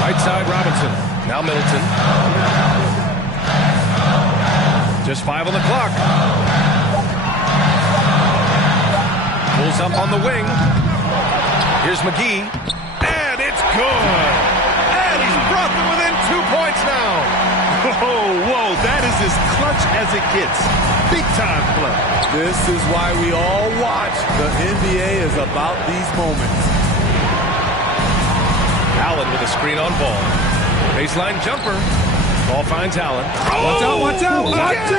Right side, Robinson. Now Middleton. Just 5 on the clock. Pulls up on the wing. Here's McGee. And it's good. And he's brought them within 2 points now. Whoa, that is as clutch as it gets. Big time play. This is why we all watch. The NBA is about these moments. Allen with a screen on ball. Baseline jumper. Ball finds Allen. Watch out. Get out the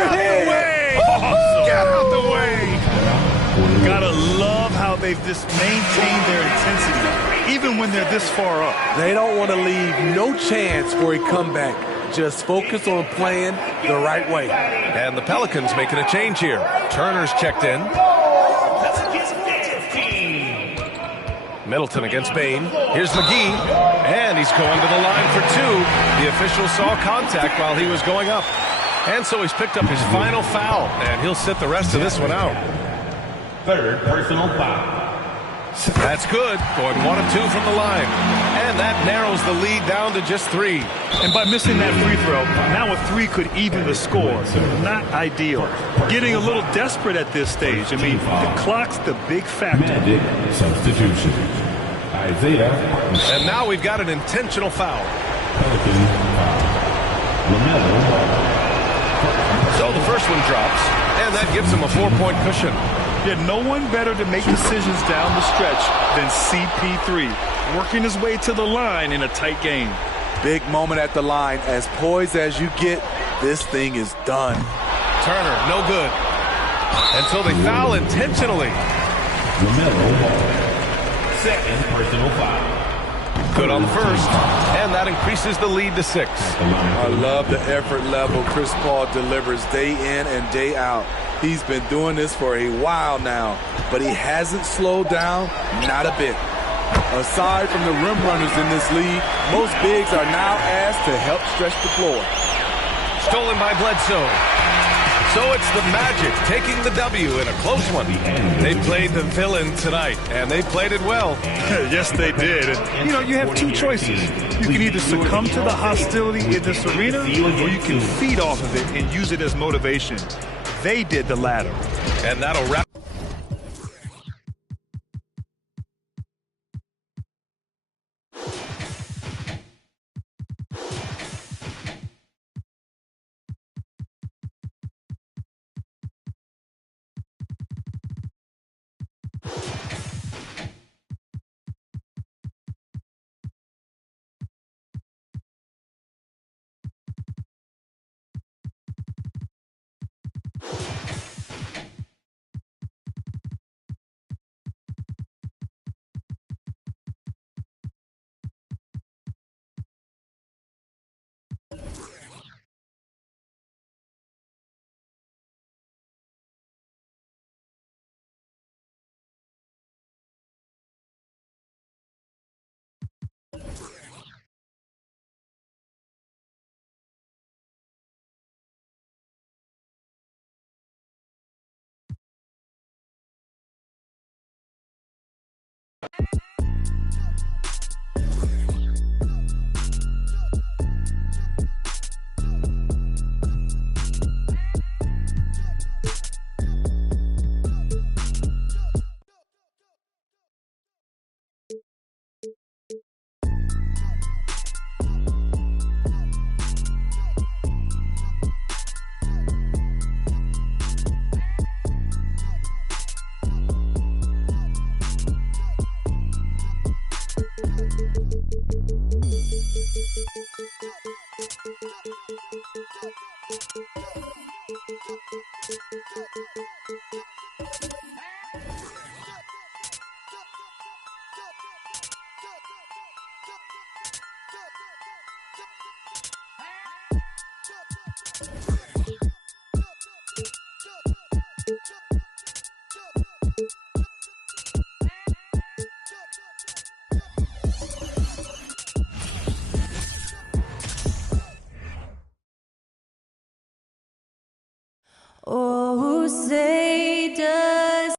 way. Awesome. Get out the way. Gotta love how they've just maintained their intensity, even when they're this far up. They don't want to leave no chance for a comeback. Just focus on playing the right way. And the Pelicans making a change here. Turner's checked in. Middleton against Bain. Here's McGee. And he's going to the line for two. The official saw contact while he was going up. And so he's picked up his final foul. And he'll sit the rest of this one out. Third personal foul. That's good. Going 1 of 2 from the line. And that narrows the lead down to just 3. And by missing that free throw, now a 3 could even the score. Not ideal. Getting a little desperate at this stage. I mean, the clock's the big factor. Magic substitution. Isaiah. And now we've got an intentional foul. Pelicans foul. LaMelo. So the first one drops, and that gives him a 4-point cushion. Yeah, no one better to make decisions down the stretch than CP3, working his way to the line in a tight game. Big moment at the line. As poised as you get, this thing is done. Turner, no good. And so they foul intentionally. LaMelo. Second personal foul. Good on the first, and that increases the lead to 6. I love the effort level Chris Paul delivers day in and day out. He's been doing this for a while now, but he hasn't slowed down, not a bit. Aside from the rim runners in this league, most bigs are now asked to help stretch the floor. Stolen by Bledsoe. So it's the Magic taking the W in a close one. They played the villain tonight, and they played it well. Yes, they did. And, you know, you have two choices. You can either succumb to the hostility in this arena, or you can feed off of it and use it as motivation. They did the latter. And that'll wrap. Oh, say does.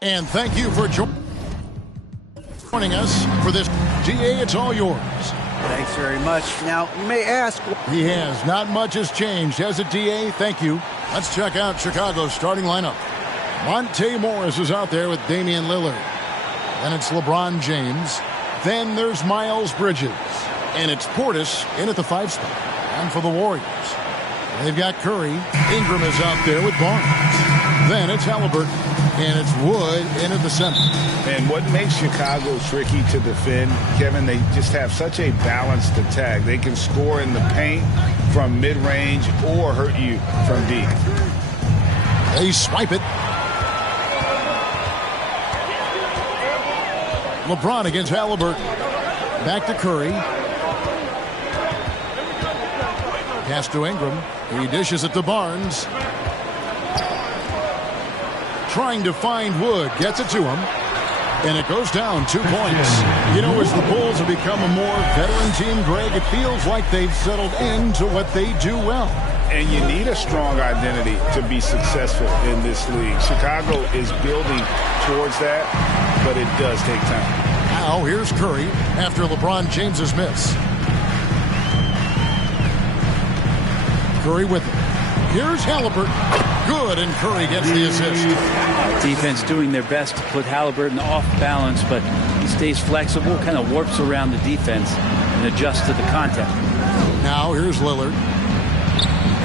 And thank you for joining us for this. GA, it's all yours. Thanks very much. Now, you may ask. He has. Not much has changed, has it, DA? Thank you. Let's check out Chicago's starting lineup. Monte Morris is out there with Damian Lillard. Then it's LeBron James. Then there's Miles Bridges. And it's Portis in at the 5 spot. And for the Warriors, they've got Curry. Ingram is out there with Barnes. Then it's Halliburton. And it's Wood in at the center. And what makes Chicago tricky to defend, Kevin, they just have such a balanced attack. They can score in the paint from mid-range or hurt you from deep. They swipe it. LeBron against Halliburton. Back to Curry. Pass to Ingram. He dishes it to Barnes. Trying to find Wood. Gets it to him. And it goes down 2 points. You know, as the Bulls have become a more veteran team, Greg, it feels like they've settled into what they do well. And you need a strong identity to be successful in this league. Chicago is building towards that, but it does take time. Now here's Curry after LeBron James's miss. Curry with it. Here's Halliburton. Good, and Curry gets the assist. Defense doing their best to put Halliburton off balance, but he stays flexible, kind of warps around the defense and adjusts to the contact. Now here's Lillard.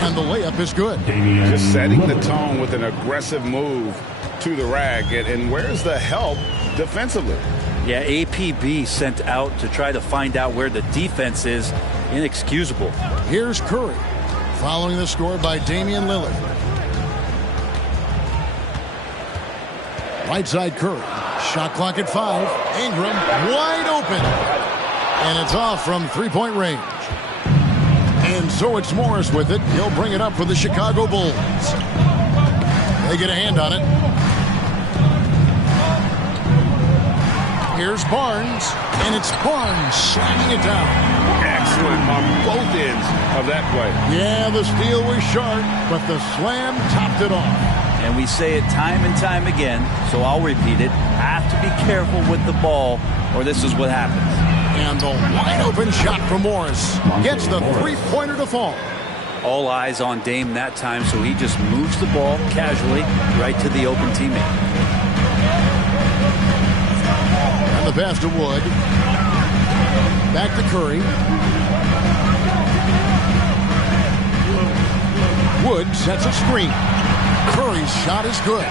And the layup is good. Just setting the tone with an aggressive move to the rack. And where's the help defensively? Yeah, APB sent out to try to find out where the defense is. Inexcusable. Here's Curry, following the score by Damian Lillard. Right side Curry. Shot clock at 5. Ingram wide open. And it's off from 3-point range. And so it's Morris with it. He'll bring it up for the Chicago Bulls. They get a hand on it. Here's Barnes. And it's Barnes slamming it down. Excellent on both ends of that play. Yeah, the steal was sharp, but the slam topped it off. And we say it time and time again, so I'll repeat it. Have to be careful with the ball, or this is what happens. And the wide-open shot from Morris gets the three-pointer to fall. All eyes on Dame that time, so he just moves the ball casually right to the open teammate. And the pass to Wood. Back to Curry. Wood sets a screen. Curry's shot is good.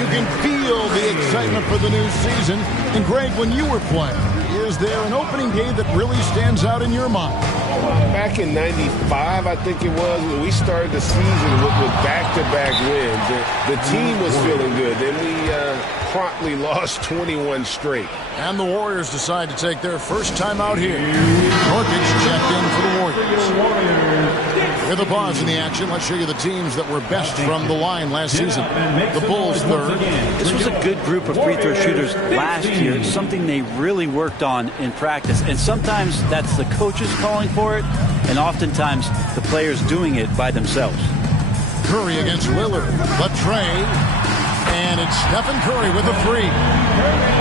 You can feel the excitement for the new season. And Greg, when you were playing, is there an opening game that really stands out in your mind? Back in '95, I think it was, when we started the season with back-to-back wins. The team was feeling good. Then we promptly lost 21 straight. And the Warriors decide to take their first time out here. Nurkic checked in for the Warriors. With a pause in the action, let's show you the teams that were best from the line last season. The Bulls third. This was a good group of free throw shooters last year, something they really worked on in practice. And sometimes that's the coaches calling for it, and oftentimes the players doing it by themselves. Curry against Lillard. Latrey. And it's Stephen Curry with a three.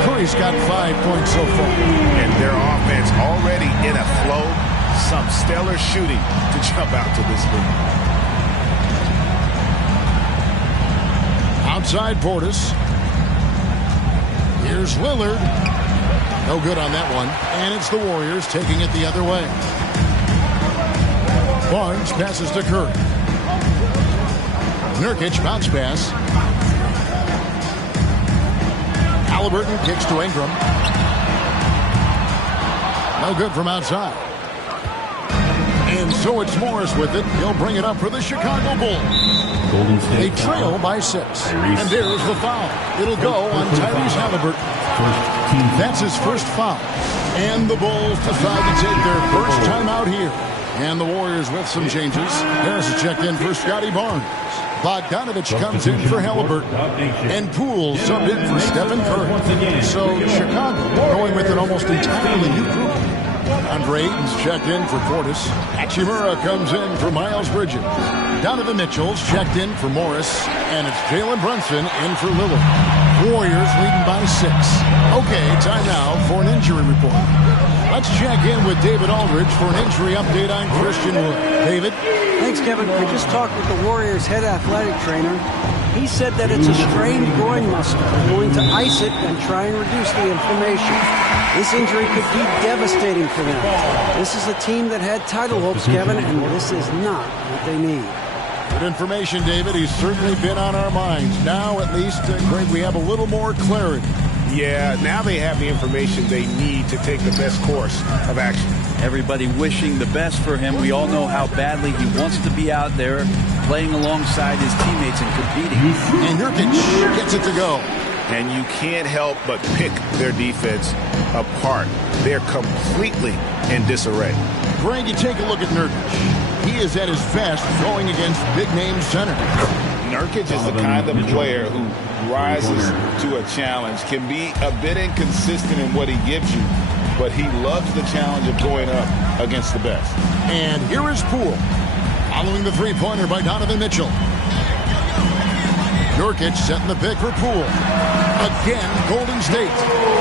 Curry's got 5 points so far. And their offense already in a flow. Some stellar shooting to jump out to this lead. Outside Portis. Here's Lillard. No good on that one. And it's the Warriors taking it the other way. Barnes passes to Curry. Nurkic bounce pass. Halliburton kicks to Ingram. No good from outside. And so it's Morris with it. He'll bring it up for the Chicago Bulls. They trail by 6. And there's the foul. It'll go on Tyrese Halliburton. That's his first foul. And the Bulls decide to take their first time out here. And the Warriors with some changes. Harris has checked in for Scotty Barnes. Bogdanovich comes in for Halliburton. And Poole subbed in for Stephen Curry. So Chicago going with an almost entirely new group. Andre Ayton's checked in for Portis. Hachimura comes in for Miles Bridges. Donovan Mitchell's checked in for Morris. And it's Jalen Brunson in for Lillard. Warriors leading by 6. Okay, time now for an injury report. Let's check in with David Aldridge for an injury update on Christian Wood. David? Thanks, Kevin. I just talked with the Warriors' head athletic trainer. He said that it's a strained groin muscle. They're going to ice it and try and reduce the inflammation. This injury could be devastating for them. This is a team that had title hopes, Kevin, and this is not what they need. Good information, David. He's certainly been on our minds. Now, at least, Greg, we have a little more clarity. Yeah, now they have the information they need to take the best course of action. Everybody wishing the best for him. We all know how badly he wants to be out there playing alongside his teammates and competing. And Nurkic gets it to go. And you can't help but pick their defense apart. They're completely in disarray. Greg, you take a look at Nurkic. He is at his best going against big-name centers. Nurkic is the kind of player who rises to a challenge, can be a bit inconsistent in what he gives you, but he loves the challenge of going up against the best. And here is Poole, following the three-pointer by Donovan Mitchell. Nurkic setting the pick for Poole. Again, Golden State.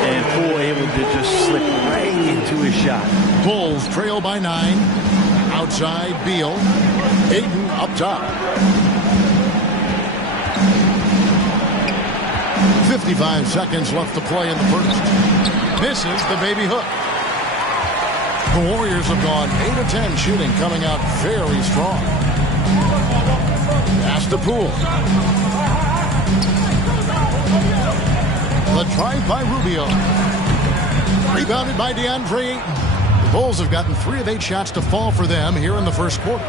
And Poole able to just slip right into his shot. Bulls trail by 9. Outside, Beal. Ayton up top. 55 seconds left to play in the first. Misses the baby hook. The Warriors have gone 8 of 10 shooting, coming out very strong. Pass to Poole. The drive by Rubio. Rebounded by DeAndre Ayton. The Bulls have gotten 3 of 8 shots to fall for them here in the first quarter.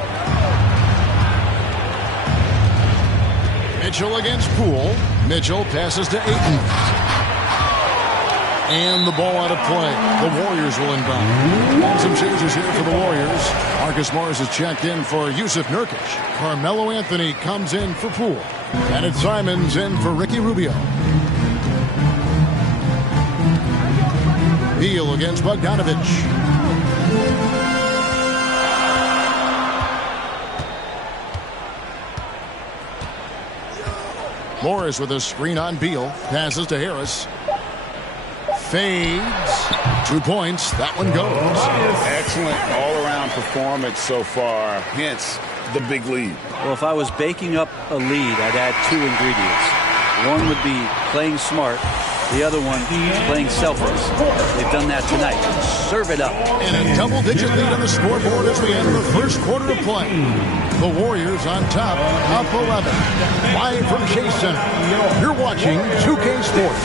Mitchell against Poole. Mitchell passes to Ayton. And the ball out of play. The Warriors will inbound. And some changes here for the Warriors. Marcus Morris has checked in for Yusuf Nurkic. Carmelo Anthony comes in for Poole. And it's Simons in for Ricky Rubio. Beal against Bogdanovich. Morris with a screen on Beal. Passes to Harris. Fades. 2 points. That one goes. Excellent all-around performance so far. Hence the big lead. Well, if I was baking up a lead, I'd add 2 ingredients. One would be playing smart. The other one, playing selfless. They've done that tonight. Serve it up. And a double-digit lead on the scoreboard as we end the first quarter of play. The Warriors on top, up 11. Live from Chase Center. You're watching 2K Sports.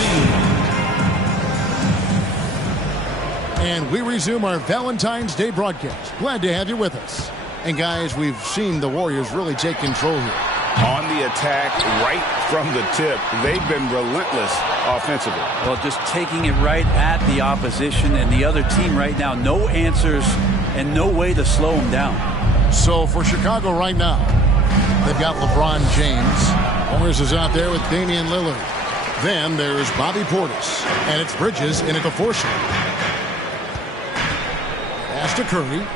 And we resume our Valentine's Day broadcast. Glad to have you with us. And guys, we've seen the Warriors really take control here. On the attack, right from the tip, they've been relentless offensively. Well, just taking it right at the opposition and the other team right now. No answers and no way to slow them down. So for Chicago right now, they've got LeBron James. Morris is out there with Damian Lillard. Then there's Bobby Portis. And it's Bridges in at the 4 slot. Pass to Curry.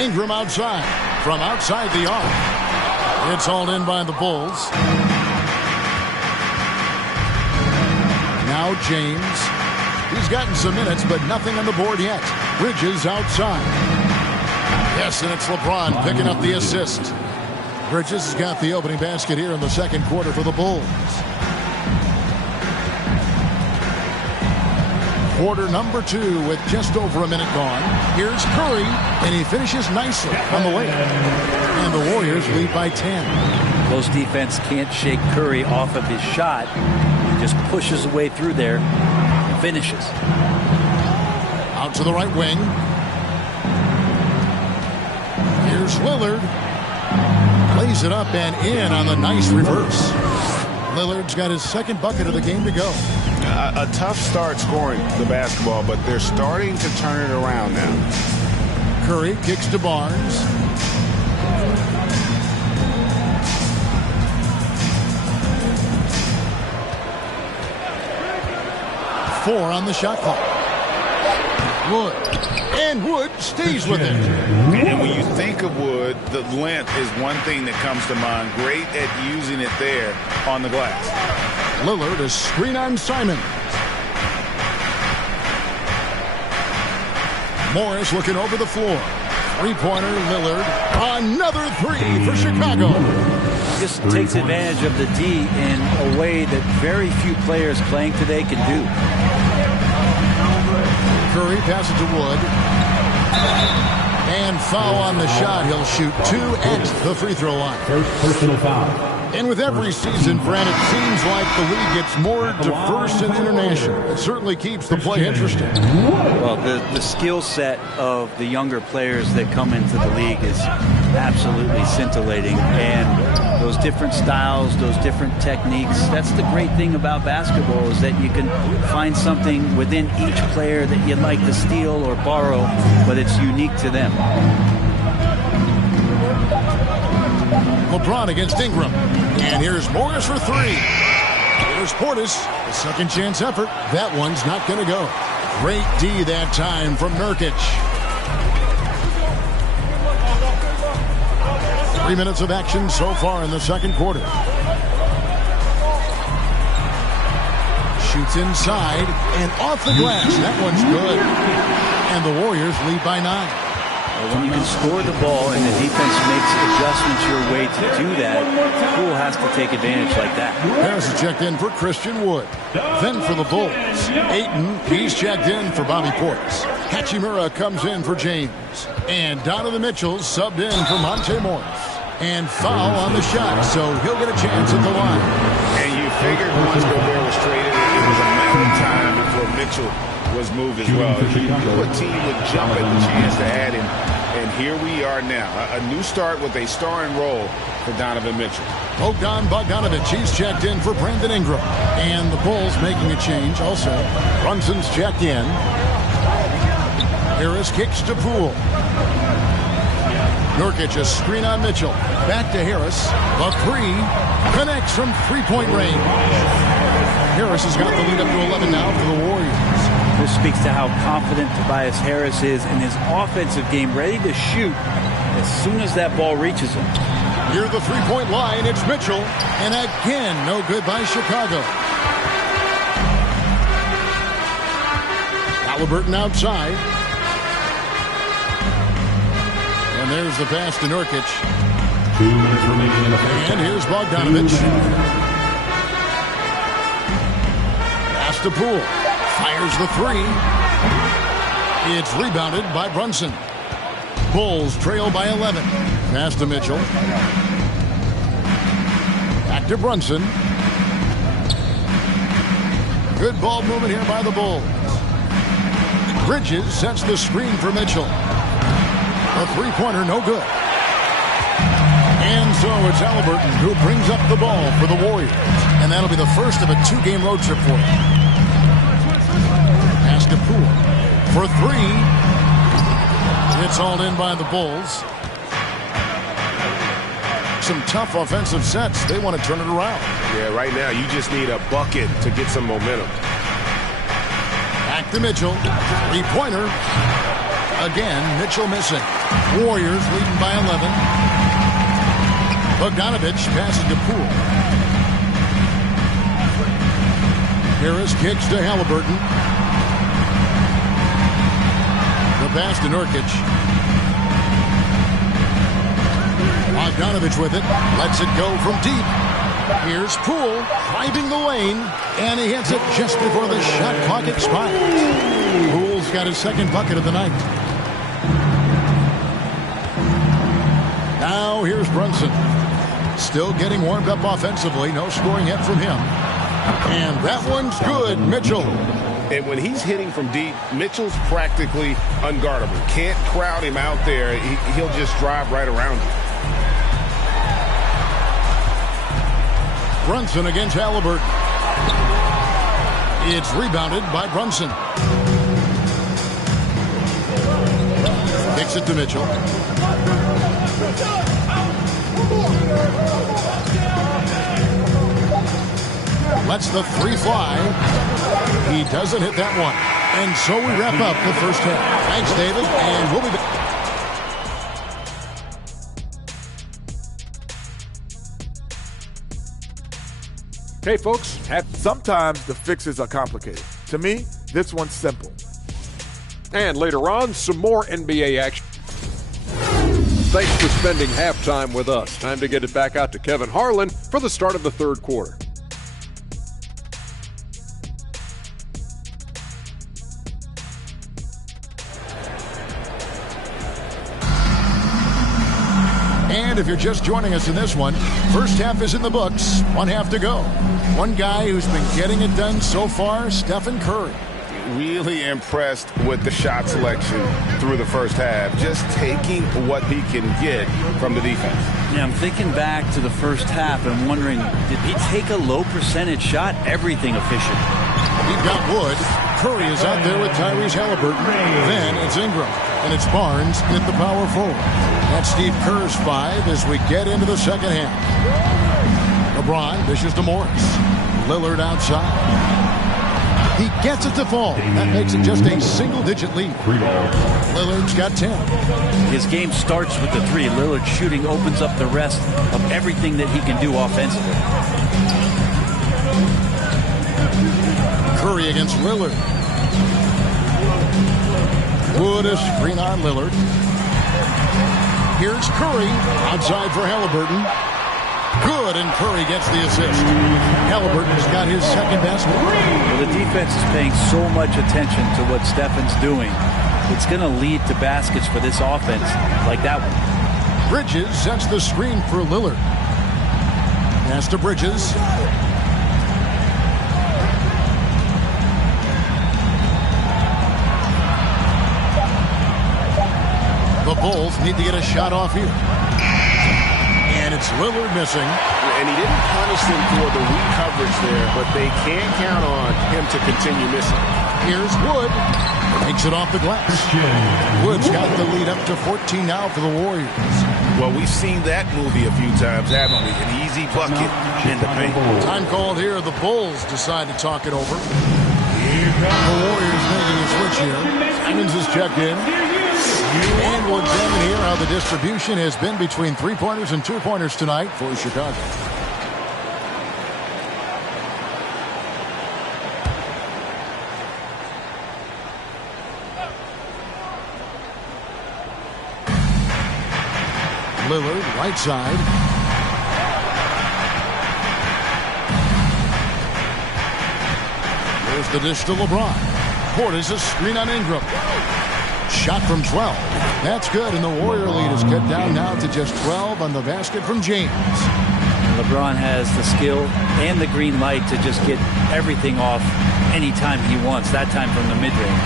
Ingram outside. From outside the arc. It's hauled in by the Bulls. Now James. He's gotten some minutes, but nothing on the board yet. Bridges outside. Yes, and it's LeBron picking up the assist. Bridges has got the opening basket here in the second quarter for the Bulls. Quarter number 2 with just over a minute gone. Here's Curry, and he finishes nicely on the layup. And the Warriors lead by 10. Close defense can't shake Curry off of his shot. He just pushes his way through there and finishes. Out to the right wing. Here's Lillard. Plays it up and in on the nice reverse. Lillard's got his second bucket of the game to go. A tough start scoring the basketball, but they're starting to turn it around now. Curry kicks to Barnes. Four on the shot clock. Wood. And Wood stays with it. And when you think of Wood, the length is one thing that comes to mind. Great at using it there on the glass. Lillard is screen on Simon. Morris looking over the floor. Three-pointer, Lillard. Another three for Chicago. Just takes advantage of the D in a way that very few players playing today can do. Curry passes to Wood. And foul on the shot. He'll shoot 2 at the free throw line. First personal foul. And with every season, Brand, it seems like the league gets more diverse and international. It certainly keeps the play interesting. Well, the skill set of the younger players that come into the league is absolutely scintillating. And those different styles, those different techniques, that's the great thing about basketball, is that you can find something within each player that you'd like to steal or borrow, but it's unique to them. LeBron against Ingram. And here's Morris for three. Here's Portis. A second chance effort. That one's not going to go. Great D that time from Nurkic. 3 minutes of action so far in the second quarter. Shoots inside and off the glass. That one's good. And the Warriors lead by 9. When you can score the ball and the defense makes adjustments your way to do that, Poole has to take advantage like that. Harris is checked in for Christian Wood. Then for the Bulls, Ayton, he's checked in for Bobby Portis. Hachimura comes in for James. And Donovan Mitchell subbed in for Monte Morris. And foul on the shot, so he'll get a chance at the line. And you figured once Gobert was traded, it was a matter of time before Mitchell was moved as well. You knew a team would jump at the chance to add him, and here we are now. A new start with a starring role for Donovan Mitchell. Bogdan Bogdanovic, he's checked in for Brandon Ingram. And the Bulls making a change also. Brunson's checked in. Harris kicks to Poole. Nurkic a screen on Mitchell. Back to Harris. The three connects from three-point range. Harris has got the lead up to 11 now for the Warriors. This speaks to how confident Tobias Harris is in his offensive game, ready to shoot as soon as that ball reaches him. Near the three-point line, it's Mitchell. And again, no good by Chicago. Halliburton outside. And there's the pass to Nurkic. 2 minutes remaining in the first. And here's Bogdanovic. Pass to Poole. Fires the three. It's rebounded by Brunson. Bulls trail by 11. Pass to Mitchell. Back to Brunson. Good ball movement here by the Bulls. Bridges sets the screen for Mitchell. A three-pointer, no good. And so it's Halliburton who brings up the ball for the Warriors. And that'll be the first of a two-game road trip for him. Pass to Poole for three. It's hauled in by the Bulls. Some tough offensive sets. They want to turn it around. Yeah, right now you just need a bucket to get some momentum. Back to Mitchell. Three-pointer. Again, Mitchell missing. Warriors leading by 11. Bogdanovic passes to Poole. Harris kicks to Halliburton. The pass to Nurkic. Bogdanovic with it. Lets it go from deep. Here's Poole driving the lane. And he hits it just before the shot clock expires. Poole's got his second bucket of the night. Now here's Brunson. Still getting warmed up offensively. No scoring yet from him. And that one's good. Mitchell. And when he's hitting from deep, Mitchell's practically unguardable. Can't crowd him out there. He'll just drive right around you. Brunson against Halliburton. It's rebounded by Brunson. Kicks it to Mitchell. Lets the three fly. He doesn't hit that one. And so we wrap up the first half. Thanks, David, and we'll be back. Hey, folks. Sometimes the fixes are complicated. To me, this one's simple. And later on, some more NBA action. Thanks for spending halftime with us. Time to get it back out to Kevin Harlan for the start of the third quarter. And if you're just joining us in this one, first half is in the books. One half to go. One guy who's been getting it done so far, Stephen Curry. Really impressed with the shot selection through the first half. Just taking what he can get from the defense. Yeah, I'm thinking back to the first half and wondering, did he take a low percentage shot? Everything efficient. He's got Wood. Curry is out there with Tyrese Halliburton. Then it's Ingram. And it's Barnes at the power forward. That's Steve Kerr's 5 as we get into the second half. LeBron dishes to Morris. Lillard outside. He gets it to fall. That makes it just a single-digit lead. Lillard's got 10. His game starts with the 3. Lillard shooting opens up the rest of everything that he can do offensively. Curry against Lillard. Wood a screen on Lillard. Here's Curry outside for Halliburton. Good, and Curry gets the assist. Halliburton's got his second basket. Well, the defense is paying so much attention to what Stephen's doing. It's going to lead to baskets for this offense like that one. Bridges sets the screen for Lillard. Pass to Bridges. The Bulls need to get a shot off here. And it's Lillard missing. And he didn't punish them for the weak coverage there, but they can't count on him to continue missing. Here's Wood. Takes it off the glass. Wood's got the lead up to 14 now for the Warriors. Well, we've seen that movie a few times, haven't we? An easy bucket in the paint. Time called here. The Bulls decide to talk it over. The Warriors making a switch here. Simons is checked in. And we'll examine here how the distribution has been between three-pointers and two-pointers tonight for Chicago. Lillard, right side. There's the dish to LeBron. Portis a screen on Ingram. Shot from 12. That's good, and the Warrior lead is cut down now to just 12 on the basket from James. LeBron has the skill and the green light to just get everything off anytime he wants, that time from the mid-range.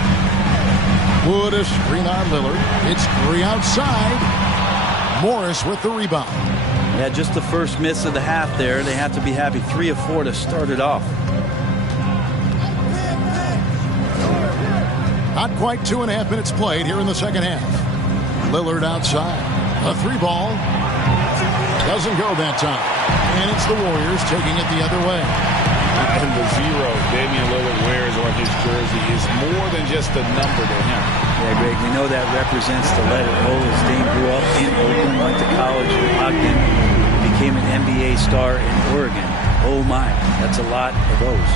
Wood a screen on Lillard. It's Curry outside. Morris with the rebound. Yeah, just the first miss of the half there. They have to be happy. 3 of 4 to start it off. Not quite 2.5 minutes played here in the second half. Lillard outside. A 3-ball. Doesn't go that time. And it's the Warriors taking it the other way. And the 0 Damian Lillard wears on his jersey is more than just a number to him. Yeah, Greg, we know that represents the letter O. As Dame grew up in Oakland, went to college in Ogden, became an NBA star in Oregon. Oh my, that's a lot of those.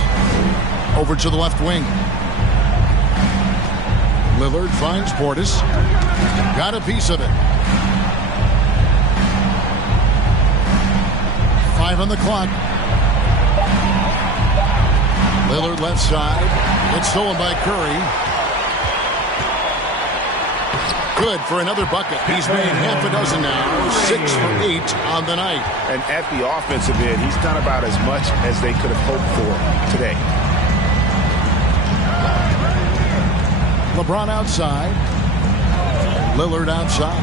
Over to the left wing. Lillard finds Portis. Got a piece of it. 5 on the clock. Lillard left side. It's stolen by Curry. Good for another bucket. He's made half a dozen now. 6 for 8 on the night. And at the offensive end, he's done about as much as they could have hoped for today. LeBron outside. Lillard outside.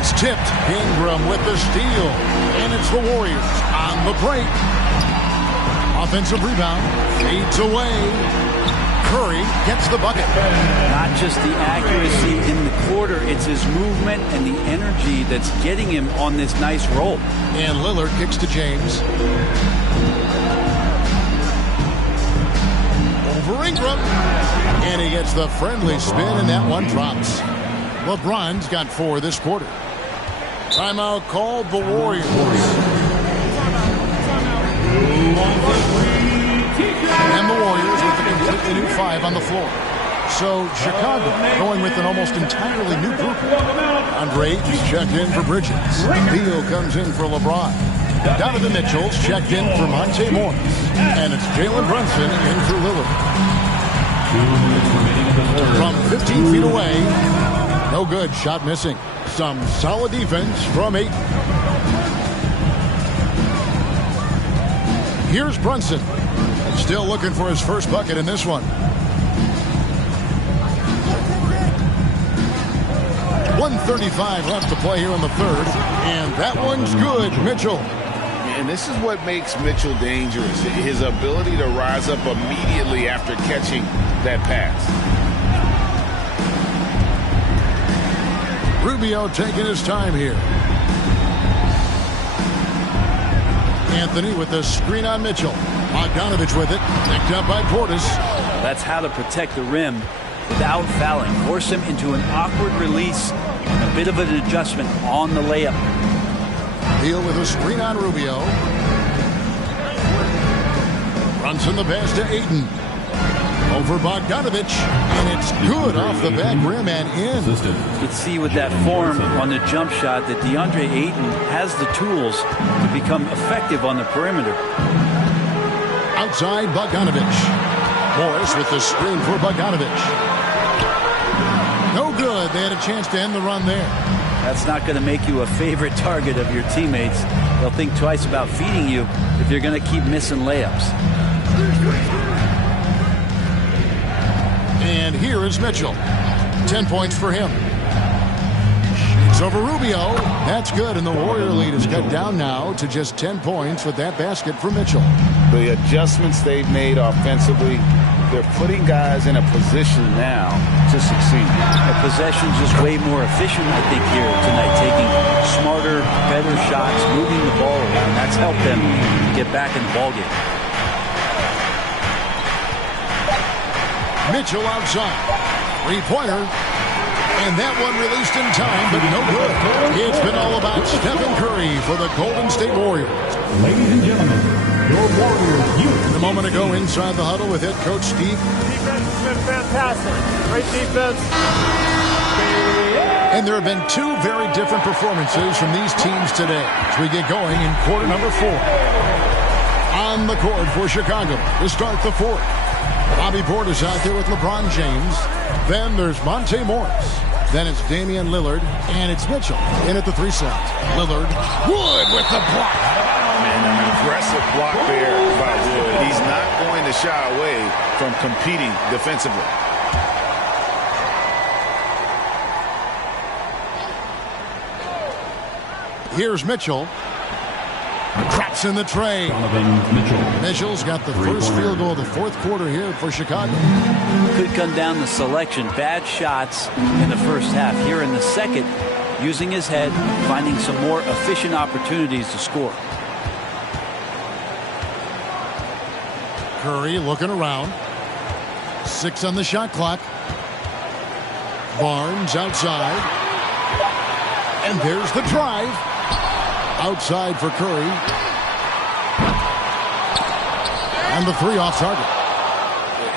It's tipped. Ingram with the steal. And it's the Warriors on the break. Offensive rebound. Fades away. Curry gets the bucket. Not just the accuracy in the quarter, it's his movement and the energy that's getting him on this nice roll. And Lillard kicks to James. for Ingram. And he gets the friendly spin, and that one drops. LeBron's got 4 this quarter. Timeout called the Warriors. And the Warriors with a completely new 5 on the floor. So Chicago going with an almost entirely new group. Andre Ayton's checked in for Bridges. Beal comes in for LeBron. Donovan Mitchell's checked in for Monte Morris. And it's Jalen Brunson in for Lillard. From 15 feet away, no good, shot missing. Some solid defense from Ayton. Here's Brunson. Still looking for his first bucket in this one. 1:35 left to play here in the third. And that one's good, Mitchell. And this is what makes Mitchell dangerous. His ability to rise up immediately after catching that pass. Rubio taking his time here. Anthony with the screen on Mitchell. Bogdanovich with it. Picked up by Portis. That's how to protect the rim without fouling. Force him into an awkward release. A bit of an adjustment on the layup. Beal with a screen on Rubio. Brunson the pass to Ayton. Over Bogdanovich. And it's good off the back rim and in. You can see with that form on the jump shot that DeAndre Ayton has the tools to become effective on the perimeter. Outside Bogdanovich. Morris with the screen for Bogdanovich. No good. They had a chance to end the run there. That's not going to make you a favorite target of your teammates. They'll think twice about feeding you if you're going to keep missing layups. And here is Mitchell. 10 points for him. Shoots over Rubio. That's good, and the Warrior lead is cut down now to just 10 points with that basket for Mitchell. The adjustments they've made offensively, they're putting guys in a position now to succeed. The possession's just way more efficient, I think, here tonight, taking smarter, better shots, moving the ball around. That's helped them get back in the ballgame. Mitchell outside. Three-pointer. And that one released in time, but no good. It's been all about Stephen Curry for the Golden State Warriors. Ladies and gentlemen, your Warriors youth. A moment ago inside the huddle with head coach Steve. Defense has been fantastic. Great defense. And there have been 2 very different performances from these teams today as we get going in quarter number 4. On the court for Chicago to start the fourth. Bobby Portis out there with LeBron James. Then there's Monte Morris. Then it's Damian Lillard. And it's Mitchell in at the 3 slot. Lillard. Wood with the block. Man, an aggressive block there by Wood. He's not going to shy away from competing defensively. Here's Mitchell. Traps in the tray. Mitchell's got the first field goal of the fourth quarter here for Chicago. Could come down to selection. Bad shots in the first half. Here in the second, using his head, finding some more efficient opportunities to score. Curry looking around. 6 on the shot clock. Barnes outside. And there's the drive. Outside for Curry. And the 3 off target.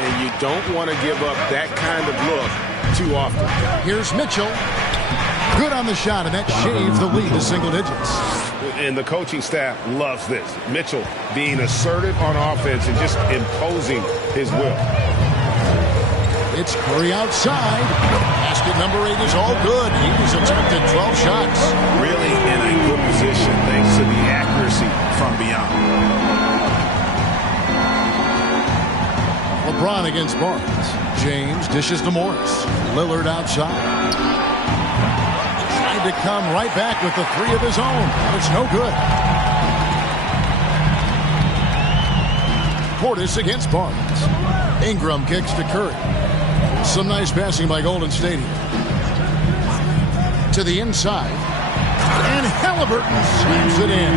And you don't want to give up that kind of look too often. Here's Mitchell. Good on the shot, and that shaves the lead to single digits. And the coaching staff loves this. Mitchell being assertive on offense and just imposing his will. It's Curry outside. Basket number 8 is all good. He's attempted 12 shots. Really in a good position thanks to the accuracy from beyond. LeBron against Barnes. James dishes to Morris. Lillard outside. Tried to come right back with the 3 of his own. It's no good. Portis against Barnes. Ingram kicks to Curry. Some nice passing by Golden State here. To the inside. And Halliburton slams it in.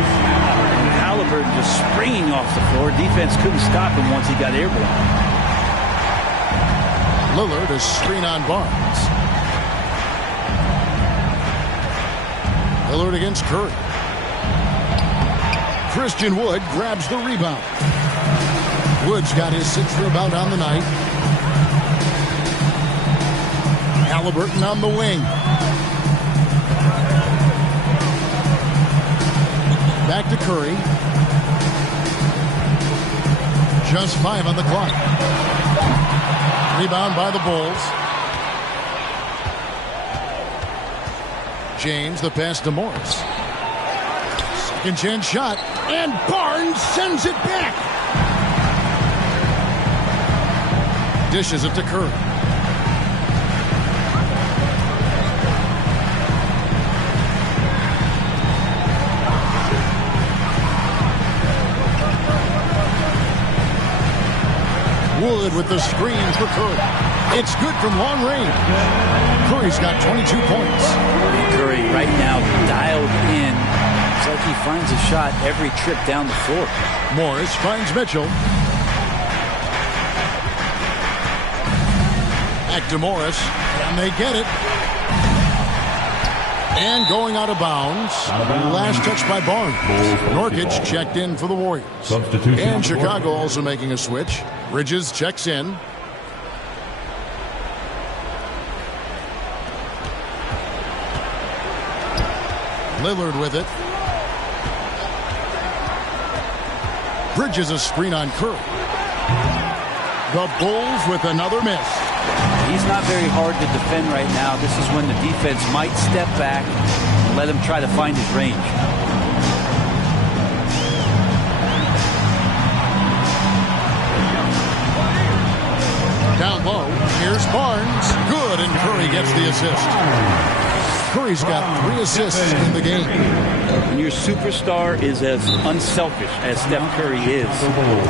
Halliburton just springing off the floor. Defense couldn't stop him once he got airborne. Lillard a screen on Barnes. Lillard against Curry. Christian Wood grabs the rebound. Wood's got his 6th rebound on the night. Halliburton on the wing. Back to Curry. Just 5 on the clock. Rebound by the Bulls. James, the pass to Morris. Second chance shot. And Barnes sends it back. Dishes it to Curry. Wood with the screen for Curry. It's good from long range. Curry's got 22 points. Curry right now dialed in. It's like he finds a shot every trip down the floor. Morris finds Mitchell. Back to Morris. And they get it. And going out of bounds. Last touch by Barnes. Nurkic checked in for the Warriors. And Chicago also making a switch. Bridges checks in. Lillard with it. Bridges a screen on Curry. The Bulls with another miss. He's not very hard to defend right now. This is when the defense might step back and let him try to find his range. Down low, here's Barnes. Good, and Curry gets the assist. Curry's got 3 assists in the game. When your superstar is as unselfish as Steph Curry is,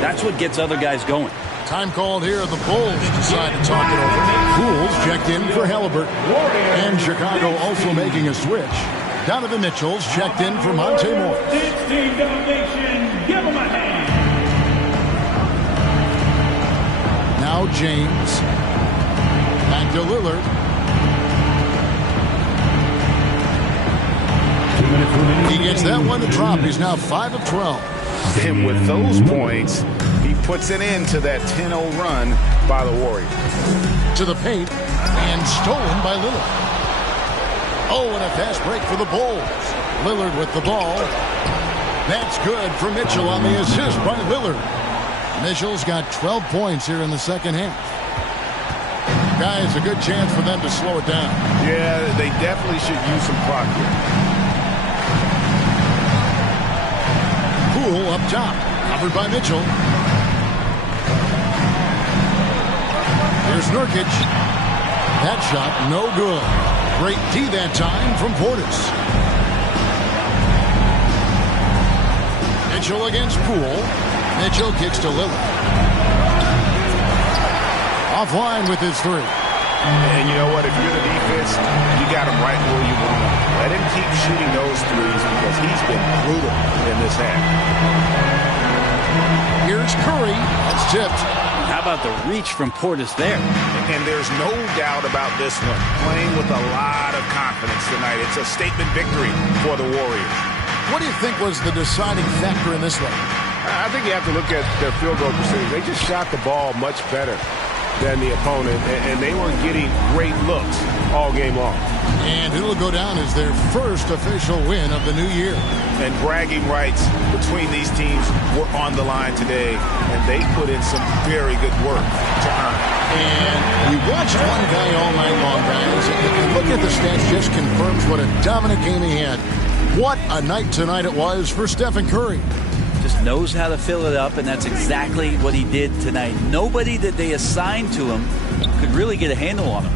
that's what gets other guys going. Time called here. The Bulls decide to talk it over. Pools checked in for Halliburton. And Chicago also making a switch. Donovan Mitchell's checked in for Monte Morris. Give him a hand. Now James. Back to Lillard. He gets that one to drop. He's now 5 of 12. And with those points, he puts an end to that 10-0 run by the Warriors. To the paint, and stolen by Lillard. Oh, and a fast break for the Bulls. Lillard with the ball. That's good for Mitchell on the assist by Lillard. Mitchell's got 12 points here in the second half. Guys, a good chance for them to slow it down. Yeah, they definitely should use some clock here. Poole up top, covered by Mitchell. Here's Nurkic. That shot, no good. Great D that time from Portis. Mitchell against Poole. Mitchell kicks to Lillard. Offline with his 3. And you know what? If you're the defense, you got him right where you want him. Let him keep shooting those threes because he's been brutal in this half. Here's Curry. It's tipped. How about the reach from Portis there? And there's no doubt about this one. Playing with a lot of confidence tonight. It's a statement victory for the Warriors. What do you think was the deciding factor in this one? I think you have to look at their field goal percentage. They just shot the ball much better than the opponent, and they were getting great looks all game long. And it'll go down as their first official win of the new year. And bragging rights between these teams were on the line today, and they put in some very good work to earn it. And we watched one guy all night long, guys. And look at the stats, just confirms what a dominant game he had. What a night tonight it was for Stephen Curry. Just knows how to fill it up, and that's exactly what he did tonight. Nobody that they assigned to him could really get a handle on him.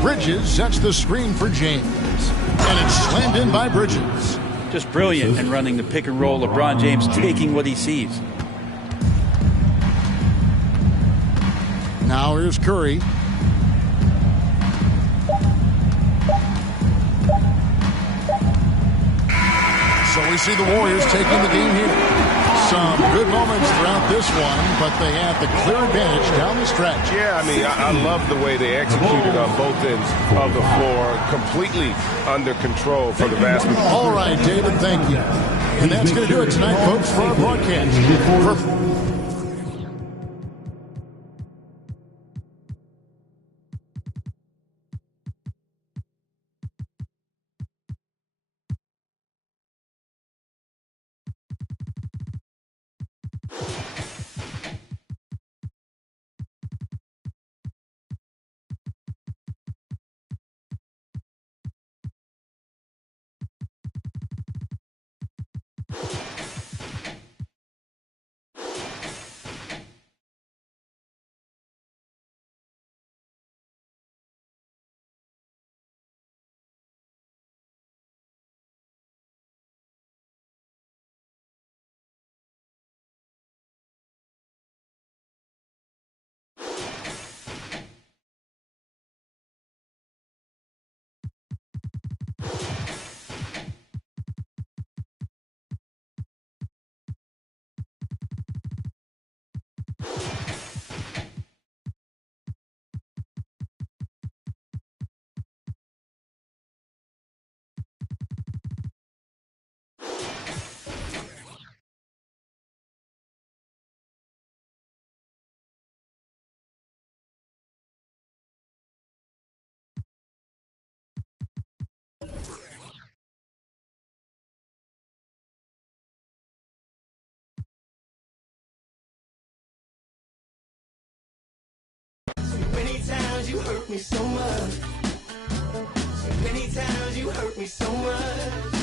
Bridges sets the screen for James. And it's slammed in by Bridges. Just brilliant in running the pick and roll. LeBron James taking what he sees. Now here's Curry. So we see the Warriors taking the game here. Some good moments throughout this one, but they have the clear advantage down the stretch. Yeah, I mean, I love the way they executed on both ends of the floor, completely under control for the vast majority. All right, David, thank you. And that's going to do it tonight, folks, for our broadcast. Many times you hurt me so much. Many times you hurt me so much.